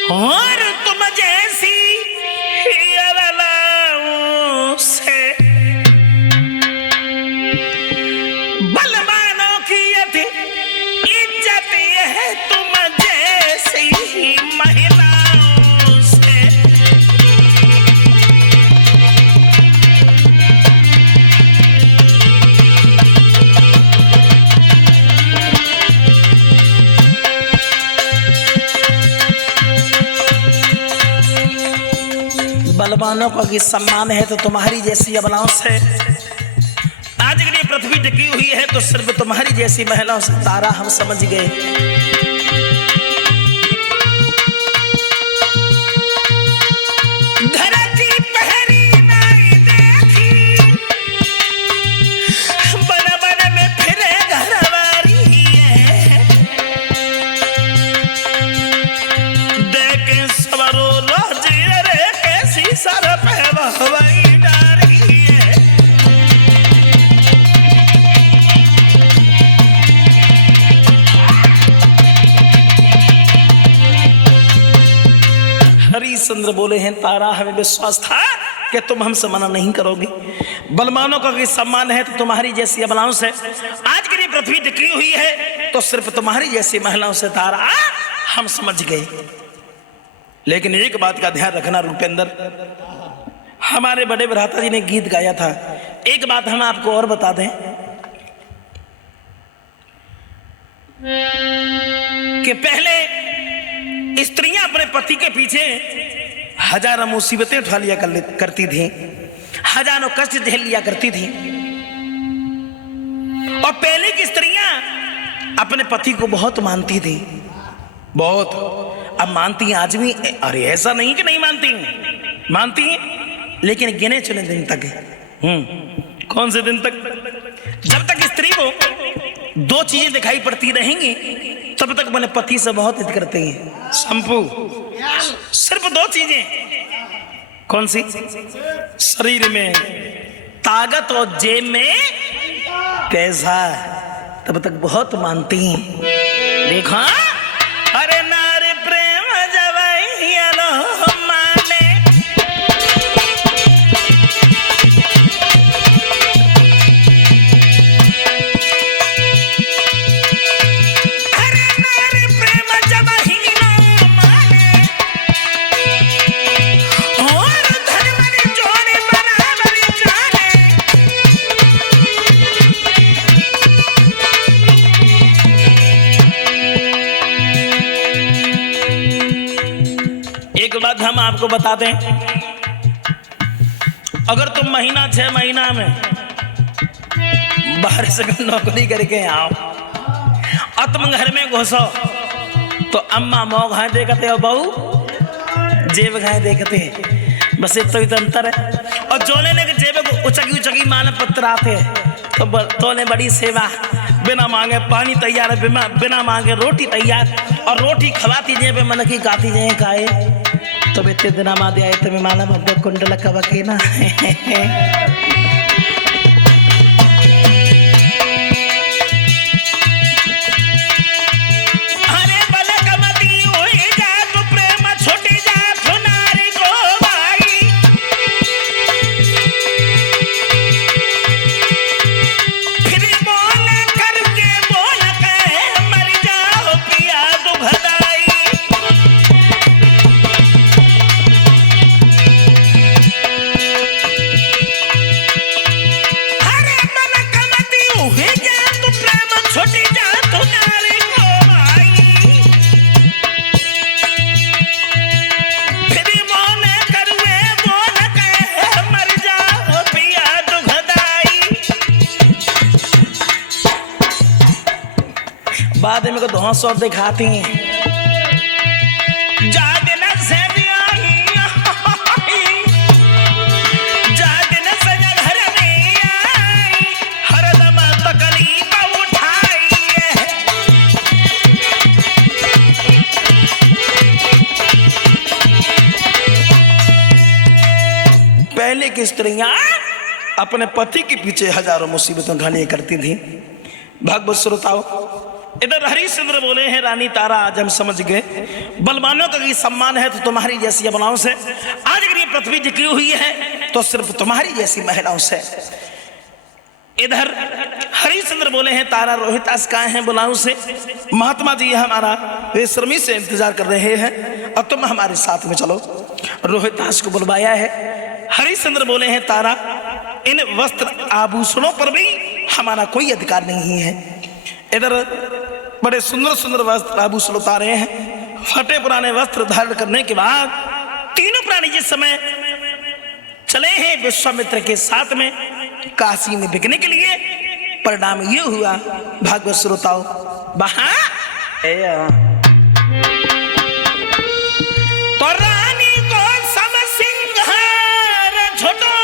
और तुम जैसी अबलाओं से बलवानों की इज्जत है, तुम जैसी महिलाओं से। बलवानों का भी सम्मान है तो तुम्हारी जैसी अबलाओं से। आज अगर ये पृथ्वी टिकी हुई है तो सिर्फ तुम्हारी जैसी महिलाओं से तारा, हम समझ गए। धरती पहरी नाई देखी, बन बन में फिरे घरवारी है, देख सवरो रोज सर पे हवाई डारी है। हरिश्चंद्र बोले हैं तारा, हमें विश्वास था कि तुम हमसे मना नहीं करोगी। बलवानों का भी सम्मान है तो तुम्हारी जैसी अबलाओं से। आज की पृथ्वी टिकी हुई है तो सिर्फ तुम्हारी जैसी महिलाओं से तारा, हम समझ गए। लेकिन एक बात का ध्यान रखना रूपेंद्र, हमारे बड़े भ्राता जी ने गीत गाया था, एक बात हम आपको और बता दें कि पहले स्त्रियां अपने पति के पीछे हजारों मुसीबतें उठा लिया करती थी, हजारों कष्ट झेल लिया करती थी। और पहले की स्त्रियां अपने पति को बहुत मानती थी, बहुत। अब मानती हैं आज भी, अरे ऐसा नहीं कि नहीं मानती हैं, लेकिन गिने चुने दिन तक। कौन से दिन तक? जब तक स्त्री को दो चीजें दिखाई पड़ती रहेंगी तब तक अपने पति से बहुत हित करते हैं। शंपू, सिर्फ दो चीजें। कौन सी? शरीर में ताकत और जेब में पैसा, तब तक बहुत मानती हैं। देखा, अरे नारे प्रेम जवाइलो माने, अरे नारे प्रेम जवाइलो माने, और धर्म ने जोड़े बराबर जाने। एक बात हम आपको बता दें, अगर तुम 6 महीना में बाहर से नौकरी करके आओ और तुम घर में घुसो तो अम्मा मोह खाए देखते हो, बहू जेब खाए देखते हैं। बस एक तो अंतर है। और जो लेने के जेब को उचकी माल पत्र आते तो ने बड़ी सेवा, बिना मांगे पानी तैयार है, बिना मांगे रोटी तैयार, और रोटी खवाती जेब मन की गाती जे खाए तो बेटे दिन मादे आए तुम्हें माला भव्य कुंडल कवके ना। बाद में को 200 दिखाती हैं। पहले की स्त्रियां अपने पति के पीछे हजारों मुसीबतें उठाने करती थी। भागवत श्रोताओ, इधर हरिश्चंद्र बोले हैं, रानी तारा आज हम समझ गए बलवानों का सम्मान है तो तुम्हारी जैसी अबलाओं से, आज अगर ये पृथ्वी टिकी हुई है तो सिर्फ तुम्हारी जैसी महिलाओं से। इधर हरिश्चंद्र बोले हैं, तारा रोहितास कहाँ हैं बुलाऊं से? महात्मा जी हमारा बेशर्मी से इंतजार कर रहे हैं और तुम हमारे साथ में चलो। रोहितास को बुलवाया है। हरिश्चंद्र बोले हैं, तारा इन वस्त्र आभूषणों पर भी हमारा कोई अधिकार नहीं है। इधर बड़े सुंदर सुंदर वस्त्र आभूषण उतारे हैं। फटे पुराने वस्त्र धारण करने के बाद तीनों प्राणी जिस समय चले हैं विश्वामित्र के साथ में काशी में बिकने के लिए, परिणाम ये हुआ भागवत श्रोताओ, वहां तो रानी को सब सिंहार छोटो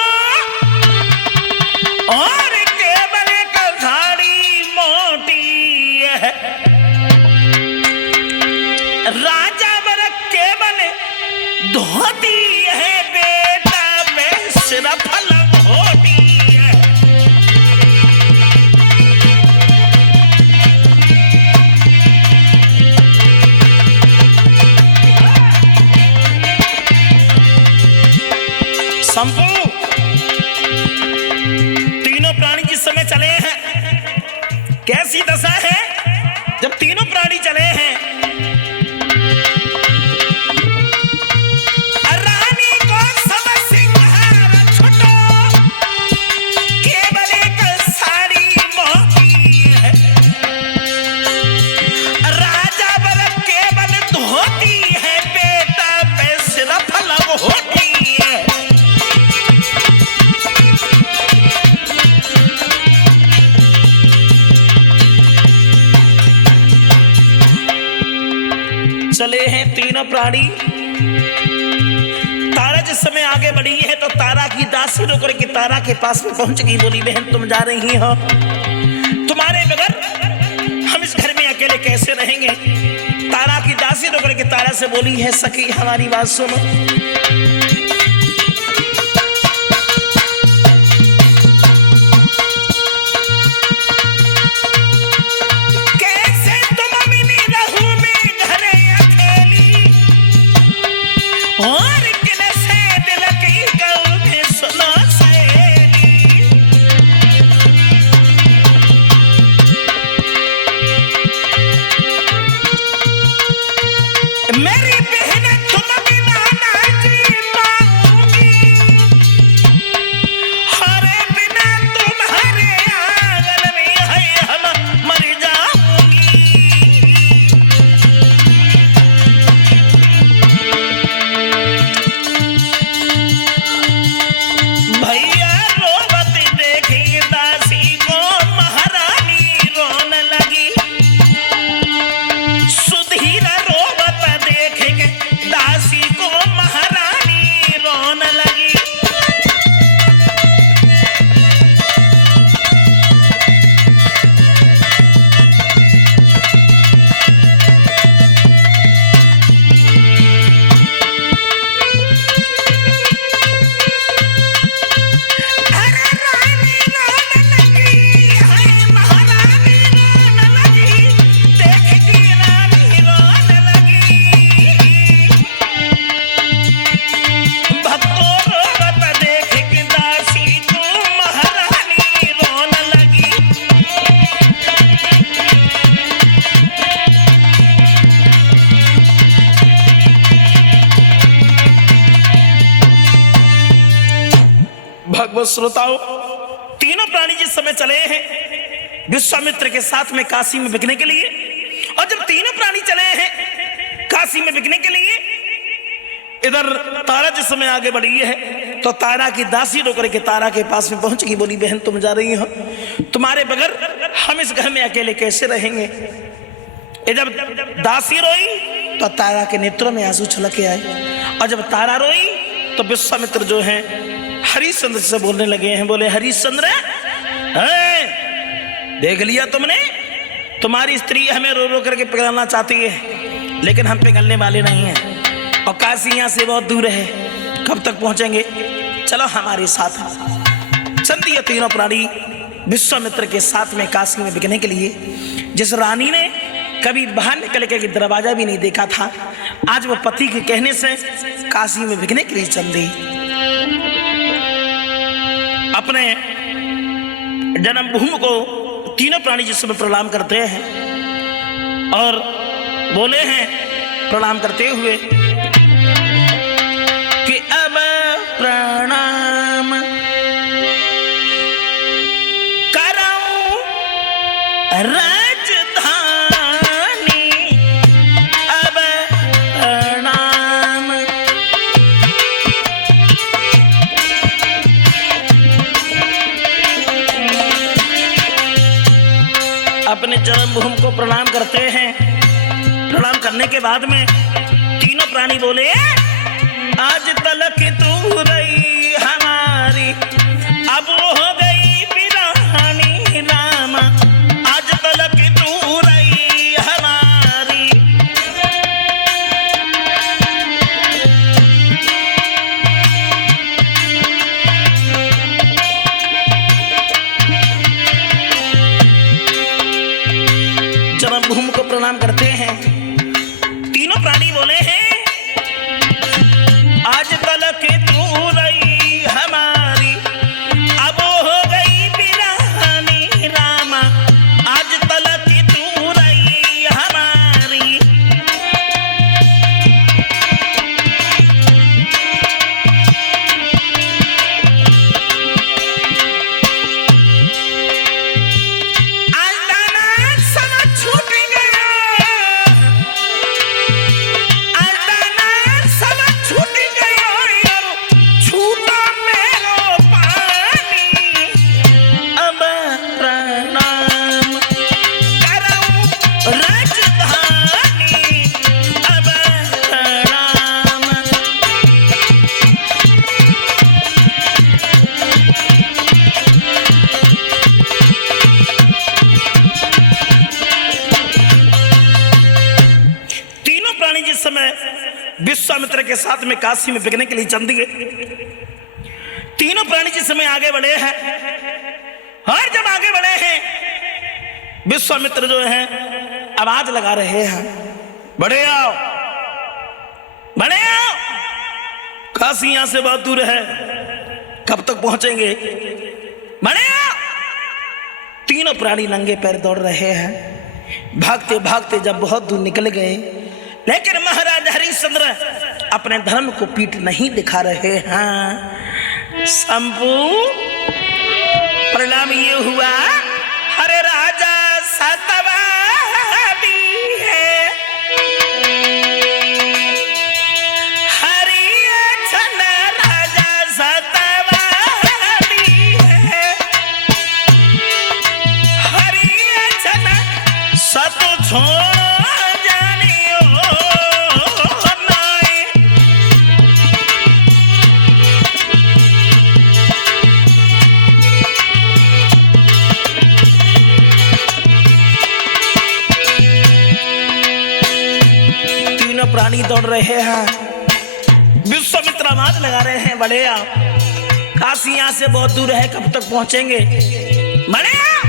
और केवल एक घाड़ी मोटी है। राजा वर केवल धोती है, बेटा में सिर्फ लंगोटी है। संपू तीनों प्राणी जिस समय चले हैं, कैसी दशा है जब तीनों प्राणी चले हैं। रानी को सब सिंहार छुटो, केवल एक साड़ी मोती है। राजा वर केवल धोती है, बेटा पे सिर्फ लंगोटी है। चले हैं तीनों प्राणी। तारा जिस समय आगे बढ़ी है तो तारा की दासी रोकर के तारा के पास में पहुंच गई। बोली, बहन तुम जा रही हो, तुम्हारे बगैर हम इस घर में अकेले कैसे रहेंगे? तारा की दासी रोकर के तारा से बोली है, सखी हमारी बात सुनो। भागवत श्रोताओं, तीनों प्राणी जिस समय चले हैं विश्वामित्र के साथ में काशी में बिकने के लिए, और जब तीनों प्राणी चले हैं काशी में बिकने के लिए, इधर तारा जिस समय आगे बढ़ी है तो तारा की दासी होकर के तारा के पास में पहुंच गई। बोली, बहन तुम जा रही हो, तुम्हारे बगैर हम इस घर में अकेले कैसे रहेंगे? ये जब दासी रोई तो तारा के नेत्रों में आंसू छलक के आए, और जब तारा रोई तो विश्वामित्र जो है हरिश्चंद्र से बोलने लगे हैं, बोले हरिश्चंद्र देख लिया तुमने, तुम्हारी स्त्री हमें रो रो करके पिघलाना चाहती है, लेकिन हम पिघलने वाले नहीं हैं, और काशी यहाँ से बहुत दूर है, कब तक पहुंचेंगे, चलो हमारे साथ। चल दिए तीनों प्राणी विश्वामित्र के साथ में काशी में बिकने के लिए। जिस रानी ने कभी बाहर निकल के दरवाजा भी नहीं देखा था, आज वो पति के कहने से काशी में बिकने के लिए चल दी। अपने जन्मभूमि को तीनों प्राणी जिस समय प्रणाम करते हैं और बोले हैं प्रणाम करते हुए कि अब प्रणाम कराऊं राजधानी, अब प्रणाम अपने जन्मभूमि को प्रणाम करते हैं। प्रणाम करने के बाद में तीनों प्राणी बोले आज तलक तू रही हमारी, अब हो गई बिरहानी रामा, आज तलक तू रही हमारी। जन्मभूमि को प्रणाम करते हैं। तीनों प्राणी बोले हैं आज तलक तू रही हमारी, अब हो गई बिरहानी रामा, आज तलक तू रही हमारी। आज दाना सब छूट गया, आज दाना सब छूट गया, और छूटा मेरो पानी, अब प्रणाम कराऊं राजधानी, अब प्रणाम। तीनों प्राणी जिस समय विश्वामित्र के साथ में काशी में बिकने के लिए चल दिए, तीनों प्राणी जिस समय आगे बढ़े हैं, और जब आगे बढ़े हैं विश्वामित्र जो है आवाज लगा रहे हैं बढ़े आओ, बढ़े आओ, काशी यहां से बहुत दूर है, कब तक पहुंचेंगे, बढ़े आओ। तीनों प्राणी नंगे पैर दौड़ रहे हैं। भागते भागते जब बहुत दूर निकल गए, लेकिन महाराज हरिश्चंद्र अपने धर्म को पीठ नहीं दिखा रहे हैं। शंभू परिणाम ये हुआ हरे राजा सतवादी है, हरि छन राजा सतवादी है, हरि छन सत छोड़ जानियो नाई। तीनों प्राणी दौड़ रहे हैं। विश्वामित्र आवाज लगा रहे हैं बड़े आओ, काशी यहां से बहुत दूर है, कब तक पहुंचेंगे, बड़े आओ।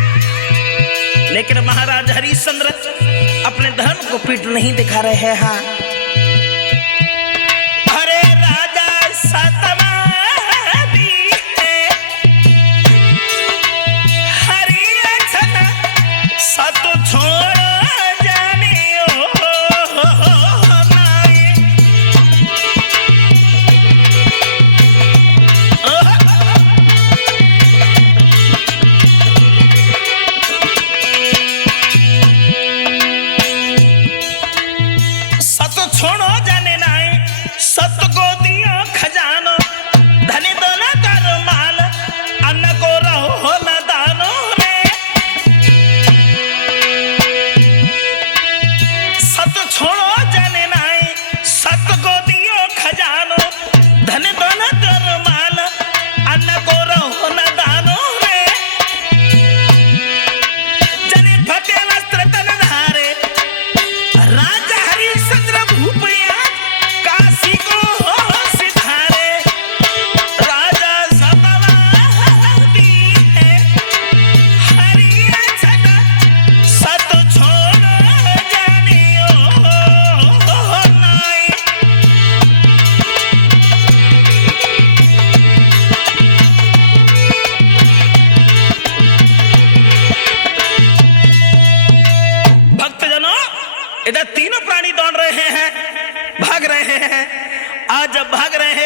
लेकिन महाराज हरिश्चंद्र अपने धर्म को पीठ नहीं दिखा रहे हैं। अरे राजा सतवादी है, हरि छन सत छोड़ जानियो नाई। सत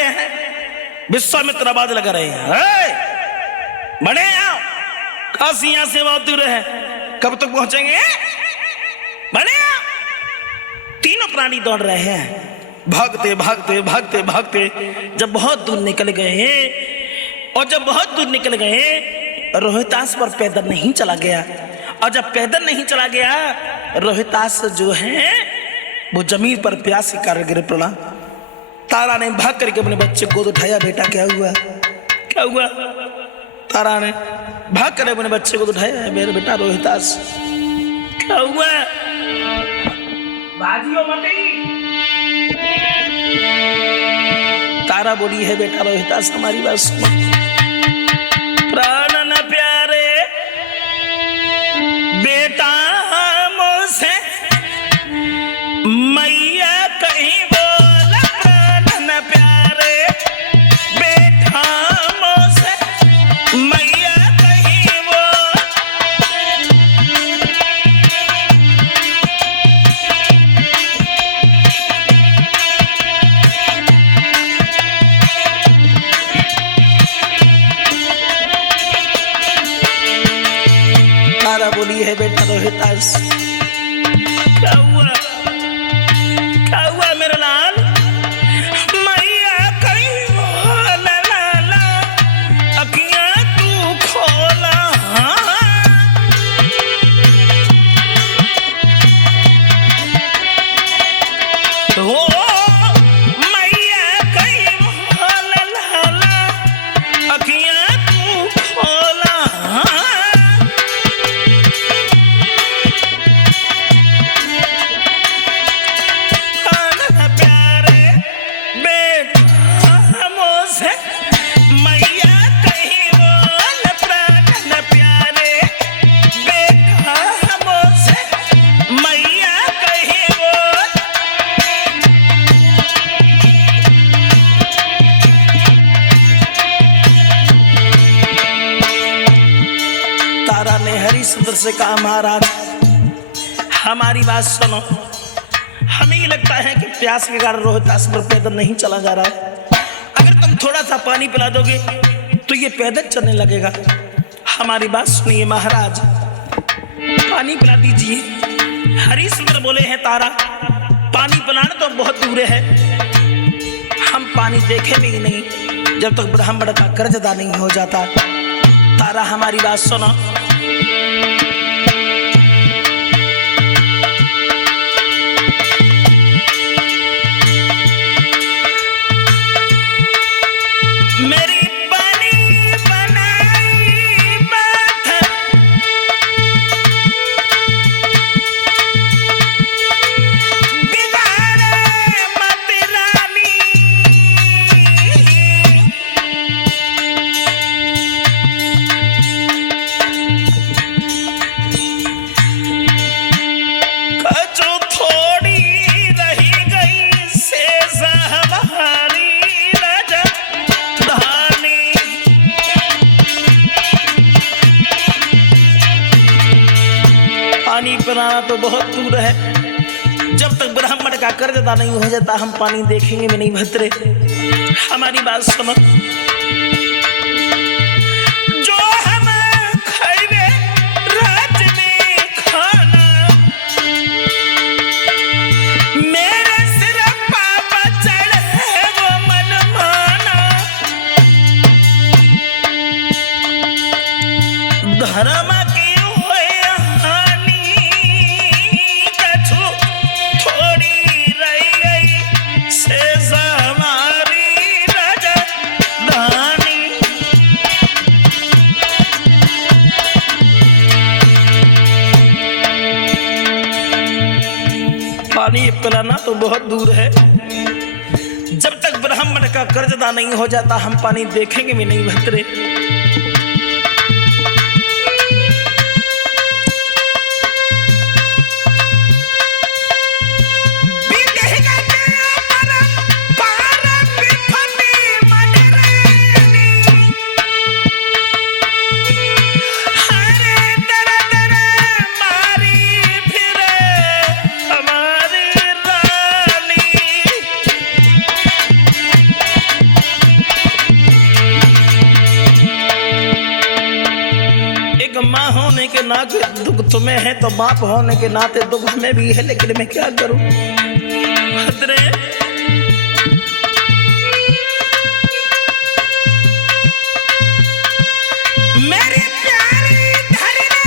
हैं, विश्वामित्र आवाज लगा रहे हैं, बड़े आओ, काशी यहां से बहुत दूर है, कब तक पहुंचेंगे, बड़े आओ। तीनों प्राणी दौड़ रहे हैं, भागते भागते भागते भागते जब बहुत दूर निकल गए, और जब बहुत दूर निकल गए, रोहितास पर पैदल नहीं चला गया, और जब पैदल नहीं चला गया, रोहितास जो है वो जमीन पर प्यास के कारण गिर पड़ा। तारा ने भाग करके अपने बच्चे को गोद उठाया, बेटा क्या हुआ, क्या हुआ। तारा ने भाग कर अपने बच्चे को उठाया, मेरे बेटा रोहितास क्या हुआ, बाजियो मती। तारा बोली है, बेटा रोहितास हमारी बात सुनो, प्राण न प्यारे बेटा मुझसे मैया कहीं बोला, प्राण न प्यारे बेटा मुझसे मैया कहीं बोला। तारा बोली है, बेटा रोहितास क्या हुआ, क्या हुआ मेरा लाल, मैया कहीं बोला, लाला अखियां तू खोला। हो मैया कहीं बोला, लाला अखियां तू खोला। तारा ने हरिश्चंद्र से कहा, महाराज हमारी बात सुनो, हमें ये लगता है कि प्यास के कारण रोहितास पर पैदल नहीं चला जा रहा है, अगर तुम थोड़ा सा पानी पिला दोगे तो ये पैदल चलने लगेगा। हमारी बात सुनिए महाराज, पानी पिला दीजिए। हरिश्चंद्र बोले हैं, तारा पानी पिलाना तो बहुत दूर है, हम पानी देखे भी नहीं जब तक ब्राह्मण का कर्ज अदा नहीं हो जाता। तारा हमारी बात सुनो, मेरी बनी बनाई बात बिगाड़े मत रानी, जो थोड़ी रही गई शेष हमारी राजा धानी। पानी पिलाना तो बहुत दूर है, जब तक ब्राह्मण का कर्ज अदा नहीं हो जाता हम पानी देखेंगे भी नहीं भद्रे। हमारी बात सुनो, जो हम खाएंगे रात में खाना, मेरे सिर पापा चढ़े वो मन माना, धर्म की होए हानि, कछु थोड़ी रह गई शेष हमारी राजा धानी। पानी पिलाना तो बहुत दूर है, जब तक ब्राह्मण का कर्ज अदा नहीं हो जाता हम पानी देखेंगे भी नहीं भद्रे। ना कि दुख तुम्हें है तो बाप होने के नाते दुख हमें भी है, लेकिन मैं क्या करूं। भद्रे मेरी प्यारी धरने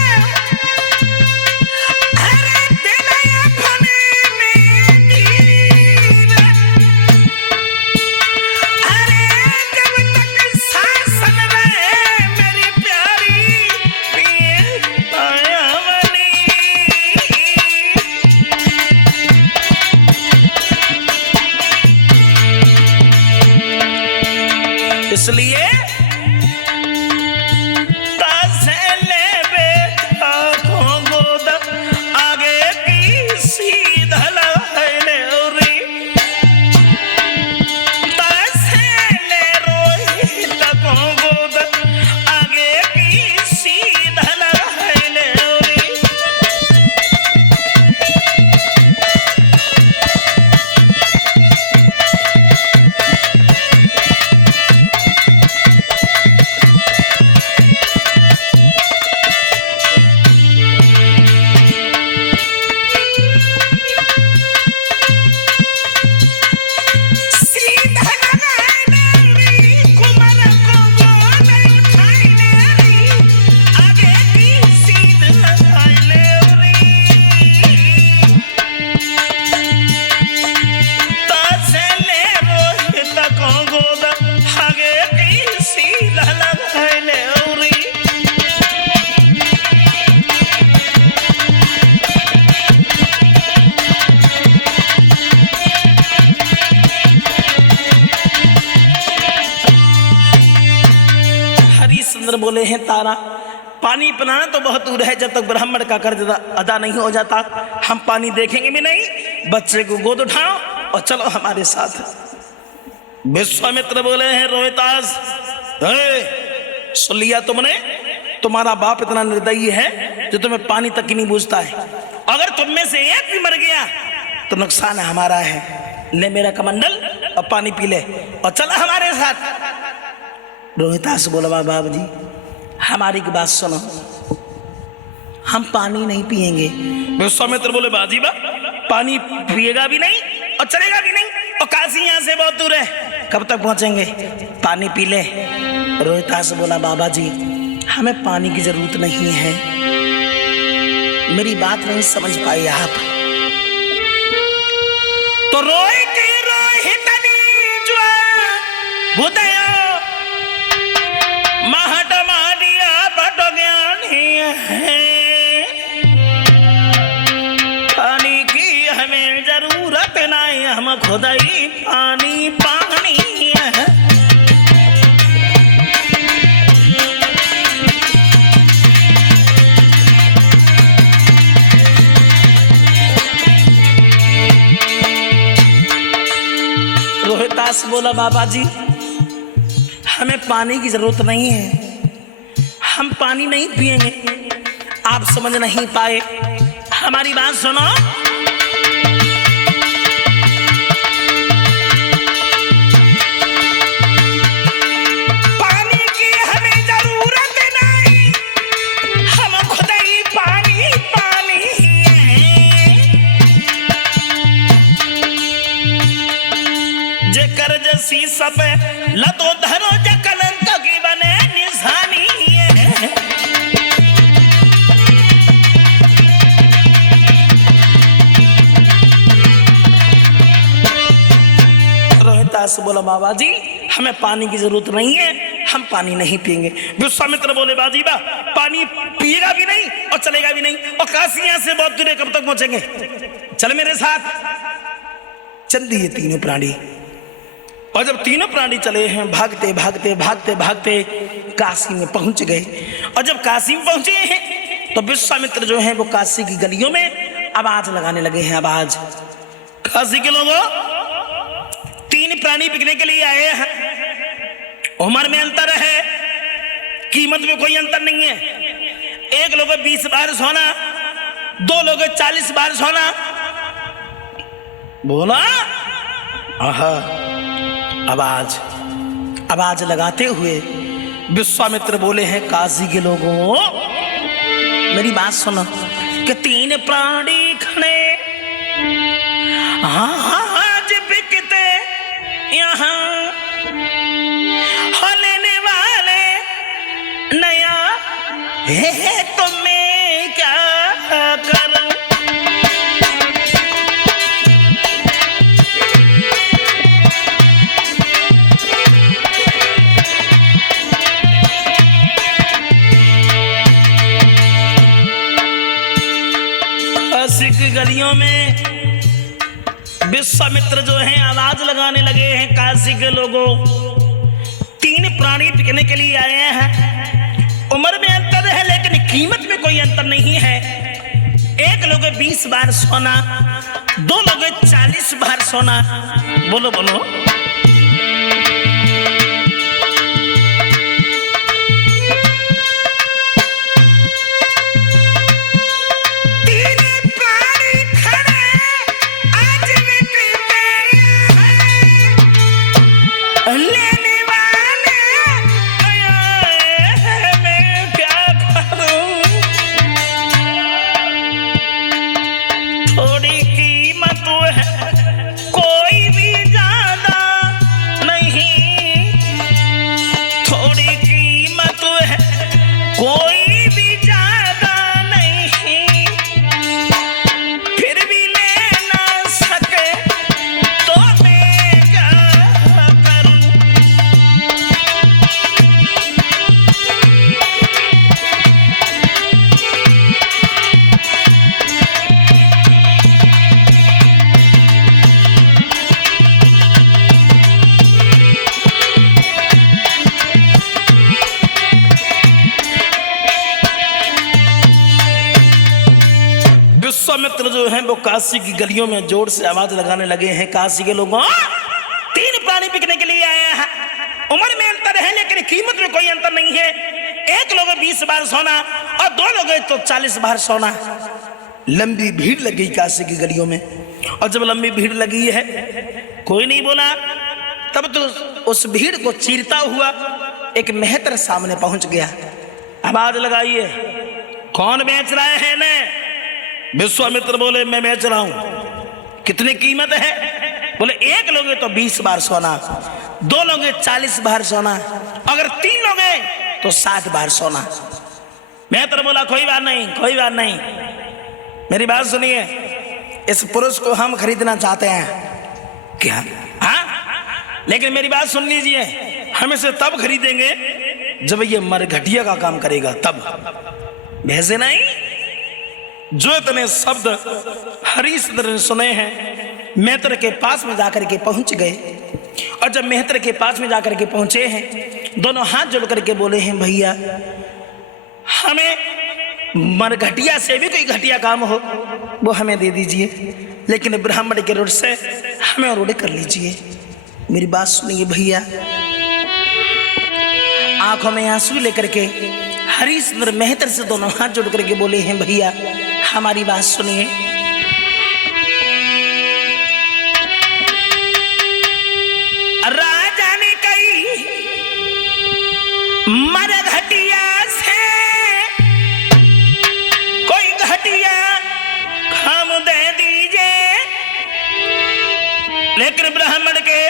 अरे दिल अपने में नीर, अरे जब तक शासन रहे मेरी प्यारी पीर आयावनी। इसलिए बोले हैं तारा पानी पिलाना तो बहुत दूर है, जब तक ब्राह्मण का कर्ज अदा नहीं हो जाता हम पानी देखेंगे भी नहीं। बच्चे को गोद उठाओ और चलो हमारे साथ। विश्वामित्र बोले हैं रोहितास, सुन लिया तुमने, तुम्हारा बाप इतना निर्दयी है जो तुम्हें पानी तक की नहीं पूछता है। अगर तुम में से एक भी मर गया तो नुकसान हमारा है। ले मेरा कमंडल और पानी पी ले और चलो हमारे साथ। रोहितास बोला बाबा जी हमारी की बात सुनो, हम पानी नहीं पिएंगे। विश्वामित्र बोले बाजी बा पानी पिएगा भी नहीं और चलेगा भी नहीं, और काशी यहाँ से बहुत दूर है, कब तक पहुंचेंगे, पानी पी ले। रोहितास बोला बाबा जी हमें पानी की जरूरत नहीं है। मेरी बात नहीं समझ पाए आप। तो रोहितनी जो बुदय महट मारिया बट ज्ञानी है, पानी की हमें जरूरत नहीं, हम खुद ही पानी पानी है। रोहितास बोला बाबा जी हमें पानी की जरूरत नहीं है, हम पानी नहीं पिएंगे। आप समझ नहीं पाए, हमारी बात सुनो। पानी की हमें जरूरत नहीं, हम खुद ही पानी पानी है। जे कर्ज सी सब लतो धरो जे कलंक की बने निशानी है। रोहितास बोला बाबा जी हमें पानी की जरूरत नहीं है, हम पानी नहीं पिएंगे। विश्वामित्र बोले बाजी बा पानी पिएगा भी नहीं और चलेगा भी नहीं, और काशी यहाँ से बहुत दूर है, कब तक पहुंचेंगे, चल मेरे साथ। चल दिए तीनों प्राणी, और जब तीनों प्राणी चले हैं भागते भागते भागते भागते काशी में पहुंच गए। और जब काशी में पहुंचे हैं तो विश्वामित्र जो है वो काशी की गलियों में आवाज लगाने लगे हैं। आवाज, काशी के लोगों तीन प्राणी बिकने के लिए आए हैं, उम्र में अंतर है, कीमत में कोई अंतर नहीं है। एक लोगों 20 बार सोना, दो लोगों 40 बार सोना। बोला आहा, आवाज लगाते हुए विश्वामित्र बोले हैं काशी के लोगों मेरी बात सुनो कि तीन प्राणी खड़े आज बिकते यहाँ लेने वाले नया है तो मैं क्या करूं। काशी की गलियों में विश्वामित्र जो है आवाज लगाने लगे हैं, काशी के लोगों तीन प्राणी बिकने के लिए आए हैं। उम्र में अंतर है लेकिन कीमत में कोई अंतर नहीं है। एक लोगे 20 बार सोना, दो लोगे 40 बार सोना। बोलो बोलो। विश्वामित्र जो हैं वो काशी की गलियों में जोर से आवाज लगाने लगे हैं, काशी के लोगों तीन प्राणी बिकने के लिए आए हैं। उम्र में अंतर है लेकिन कीमत में कोई अंतर नहीं है। एक लोग 20 बार सोना और दो लोग तो 40 बार सोना। लंबी भीड़ लग गई काशी की गलियों में, और जब लंबी भीड़ लगी है कोई नहीं बोला, तब तो उस भीड़ को चीरता हुआ एक मेहतर सामने पहुंच गया। आवाज लगाइए, कौन बेच रहा है ने? विश्वामित्र बोले मैं बेच रहा हूं। कितनी कीमत है? बोले एक लोगे तो 20 बार सोना, दो लोगे 40 बार सोना, अगर तीन लोगे तो 60 बार सोना। मेहतर बोला कोई बात नहीं, कोई बात नहीं। मेरी बात सुनिए, इस पुरुष को हम खरीदना चाहते हैं। क्या? हाँ, लेकिन मेरी बात सुन लीजिए, हम इसे तब खरीदेंगे जब ये मरघटिया का काम करेगा, तब। वैसे नहीं। जो इतने शब्द हरिश्चंद्र ने सुने हैं, मेहतर के पास में जाकर के पहुंच गए। और जब मेहतर के पास में जाकर के पहुंचे हैं, दोनों हाथ जोड़ करके बोले हैं भैया हमें मरघटिया से भी कोई घटिया काम हो वो हमें दे दीजिए, लेकिन ब्राह्मण के रूप से हमें रूढ़ कर लीजिए। मेरी बात सुनिए भैया। आंखों में आंसू लेकर के हरिश्चंद्र मेहतर से दोनों हाथ जोड़ करके बोले हैं भैया हमारी बात सुनिए। राजा ने कही मरघटिया से कोई घटिया काम दे दीजिए, लेकिन ब्राह्मण के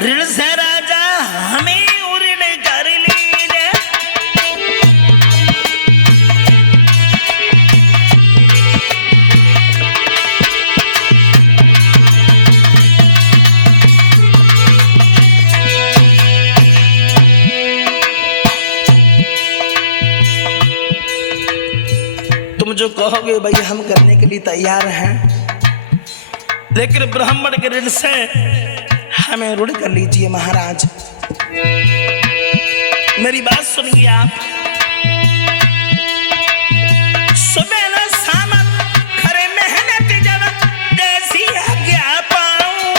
ऋण से राजा हमें ऋण कर लीजिए। तुम जो कहोगे भाई हम करने के लिए तैयार हैं, लेकिन ब्राह्मण के ऋण से हमें ऋण कर लीजिए महाराज। मेरी बात सुनिए आप। सुबह न शाम खरे मेहनत जब जैसी आज्ञा पाऊं,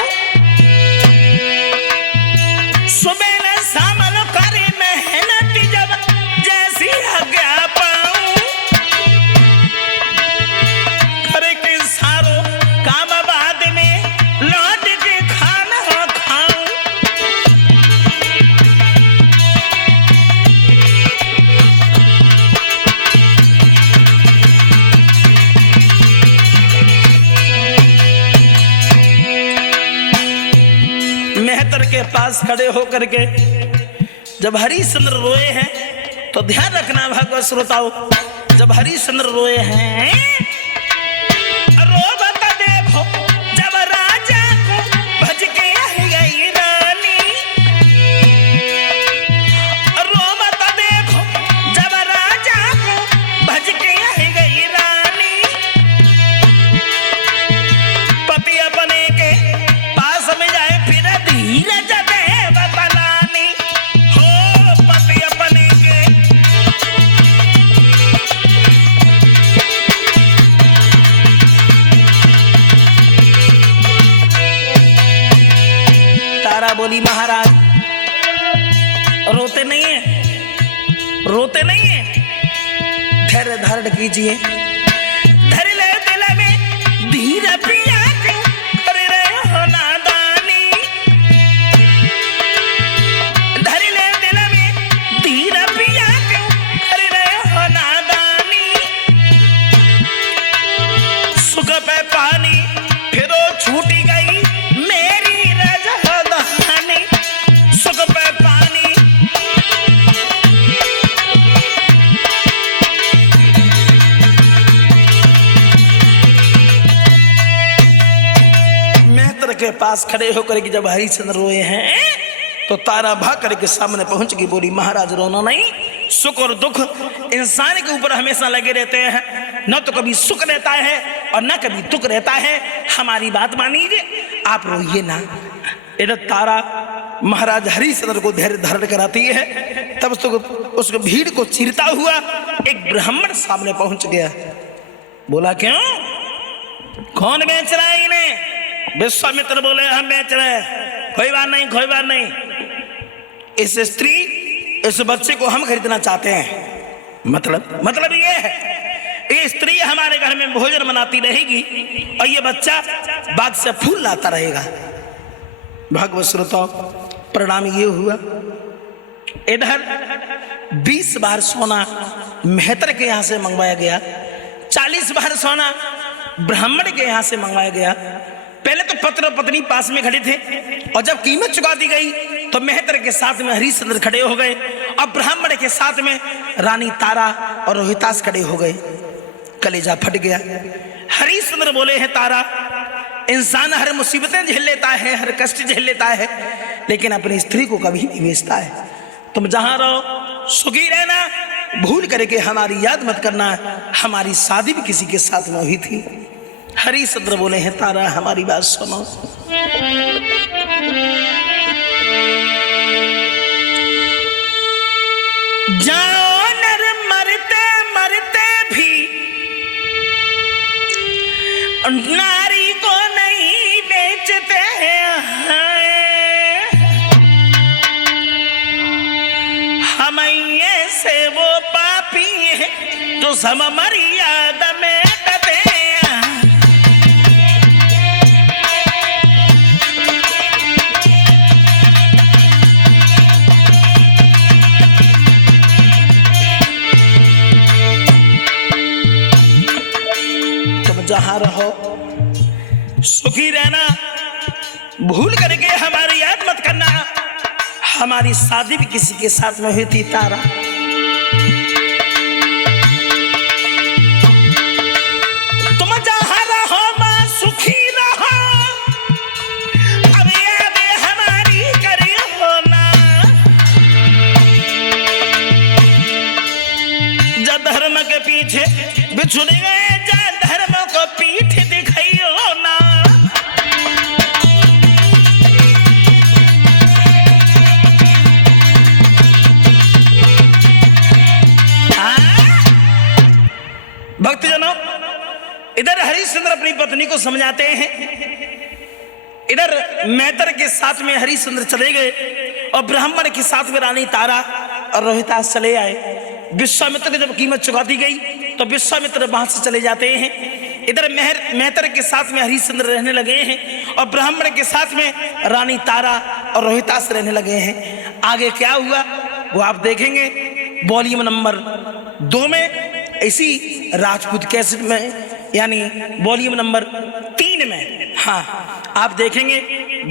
सुबह न शाम करे मेहनत जब जैसी आज्ञा पाऊं, करे के सारो काम बाद में लौट के खाना खाऊं। पास खड़े होकर के जब हरिश्चंद्र रोए हैं तो ध्यान रखना भगवत श्रोताओं, जब हरिश्चंद्र रोए हैं रो बता देखो जब राजा को भज के आई गई रानी, रो बता देखो जब राजा को भज के आई गई रानी, पति अपने के पास में जाए फिर धीरज दे बतलानी, हो पति अपने के तारा बोली महाराज रोते नहीं है, रोते नहीं है, धैर्य धारण कीजिए, धर ले दिल में धीर पिया क्यों कर रहे हो नादानी, धर ले दिल में धीर पिया क्यों कर रहे हो नादानी, सुख पे पानी फिरो छूटी गई मेरी रजदानी, सुख पे पानी मेहतर के पास खड़े होकर के जब हरिश्चंद्र रोए हैं तो तारा भाग करके सामने पहुंच गई, बोली महाराज रोना नहीं, सुख और दुख इंसान के ऊपर हमेशा लगे रहते हैं, न तो कभी सुख रहता है और न कभी दुख रहता है, हमारी बात मानिए, आप रोइए ना। इधर तारा महाराज हरिश्चंद्र को धैर्य धारण कराती है, तब उसको भीड़ को चीरता हुआ एक ब्राह्मण सामने पहुंच गया, बोला क्यों, कौन बेच रहा है इन्हें? विश्वामित्र बोले हम बेच रहे हैं, कोई बात नहीं, कोई बात नहीं, इस स्त्री इस बच्चे को हम खरीदना चाहते हैं, मतलब ये है ये स्त्री हमारे घर में भोजन बनाती रहेगी और ये बच्चा बाग से फूल लाता रहेगा। भगवत श्रोताओं परिणाम ये हुआ, इधर 20 बार सोना मेहतर के यहां से मंगवाया गया, 40 बार सोना ब्राह्मण के यहां से मंगवाया गया। पहले तो पति और पत्नी पास में खड़े थे और जब कीमत चुका दी गई तो मेहतर के साथ में हरिश्चंद्र खड़े हो गए और ब्राह्मण के साथ में रानी तारा और रोहितास खड़े हो गए। कलेजा फट गया। हरिश्चंद्र बोले हैं तारा, इंसान हर मुसीबतें झेल लेता है, हर कष्ट झेल लेता है, लेकिन अपनी स्त्री को कभी नहीं बेचता है। तुम जहां रहो सुखी रहना, भूल करके हमारी याद मत करना, हमारी शादी भी किसी के साथ में हुई थी। हरिश्चंद्र बोले हैं तारा हमारी बात सुनो, जाओ नर मरते मरते भी नारी को नहीं बेचते हैं, हम से वो पापी है जो सम मर्यादा में डटे हैं। तुम जहां रहो सुखी रहना, भूल करके हमारी याद मत करना, हमारी शादी भी किसी के साथ में हुई थी तारा। तुम जहां रहो मां सुखी रहो, अब याद हमारी करियो ना, जब धर्म के पीछे बिछुड़ गए, जब धर्म को पीठ दिखाइयो ना। भक्तजनों, इधर हरिश्चंद्र अपनी पत्नी को समझाते हैं, इधर मेहतर के साथ में हरिश्चंद्र चले गए और ब्राह्मण के साथ में रानी तारा और रोहितास चले आए। विश्वामित्र की जब कीमत चुका दी गई तो विश्वामित्र वहां से चले जाते हैं। इधर मेहतर के साथ में हरिश्चंद्र रहने लगे हैं और ब्राह्मण के साथ में रानी तारा और रोहितास रहने लगे हैं। आगे क्या हुआ वो आप देखेंगे वॉल्यूम नंबर 2 में, इसी राजपूत कैसेट में, यानी वॉल्यूम नंबर 3 में। हाँ, आप देखेंगे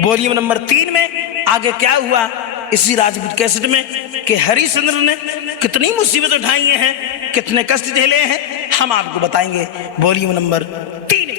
वॉल्यूम नंबर 3 में आगे क्या हुआ इसी राजपूत कैसेट में कि हरिश्चंद्र ने कितनी मुसीबत उठाई हैं, कितने कष्ट झेले हैं, हम आपको बताएंगे। Volume number 3।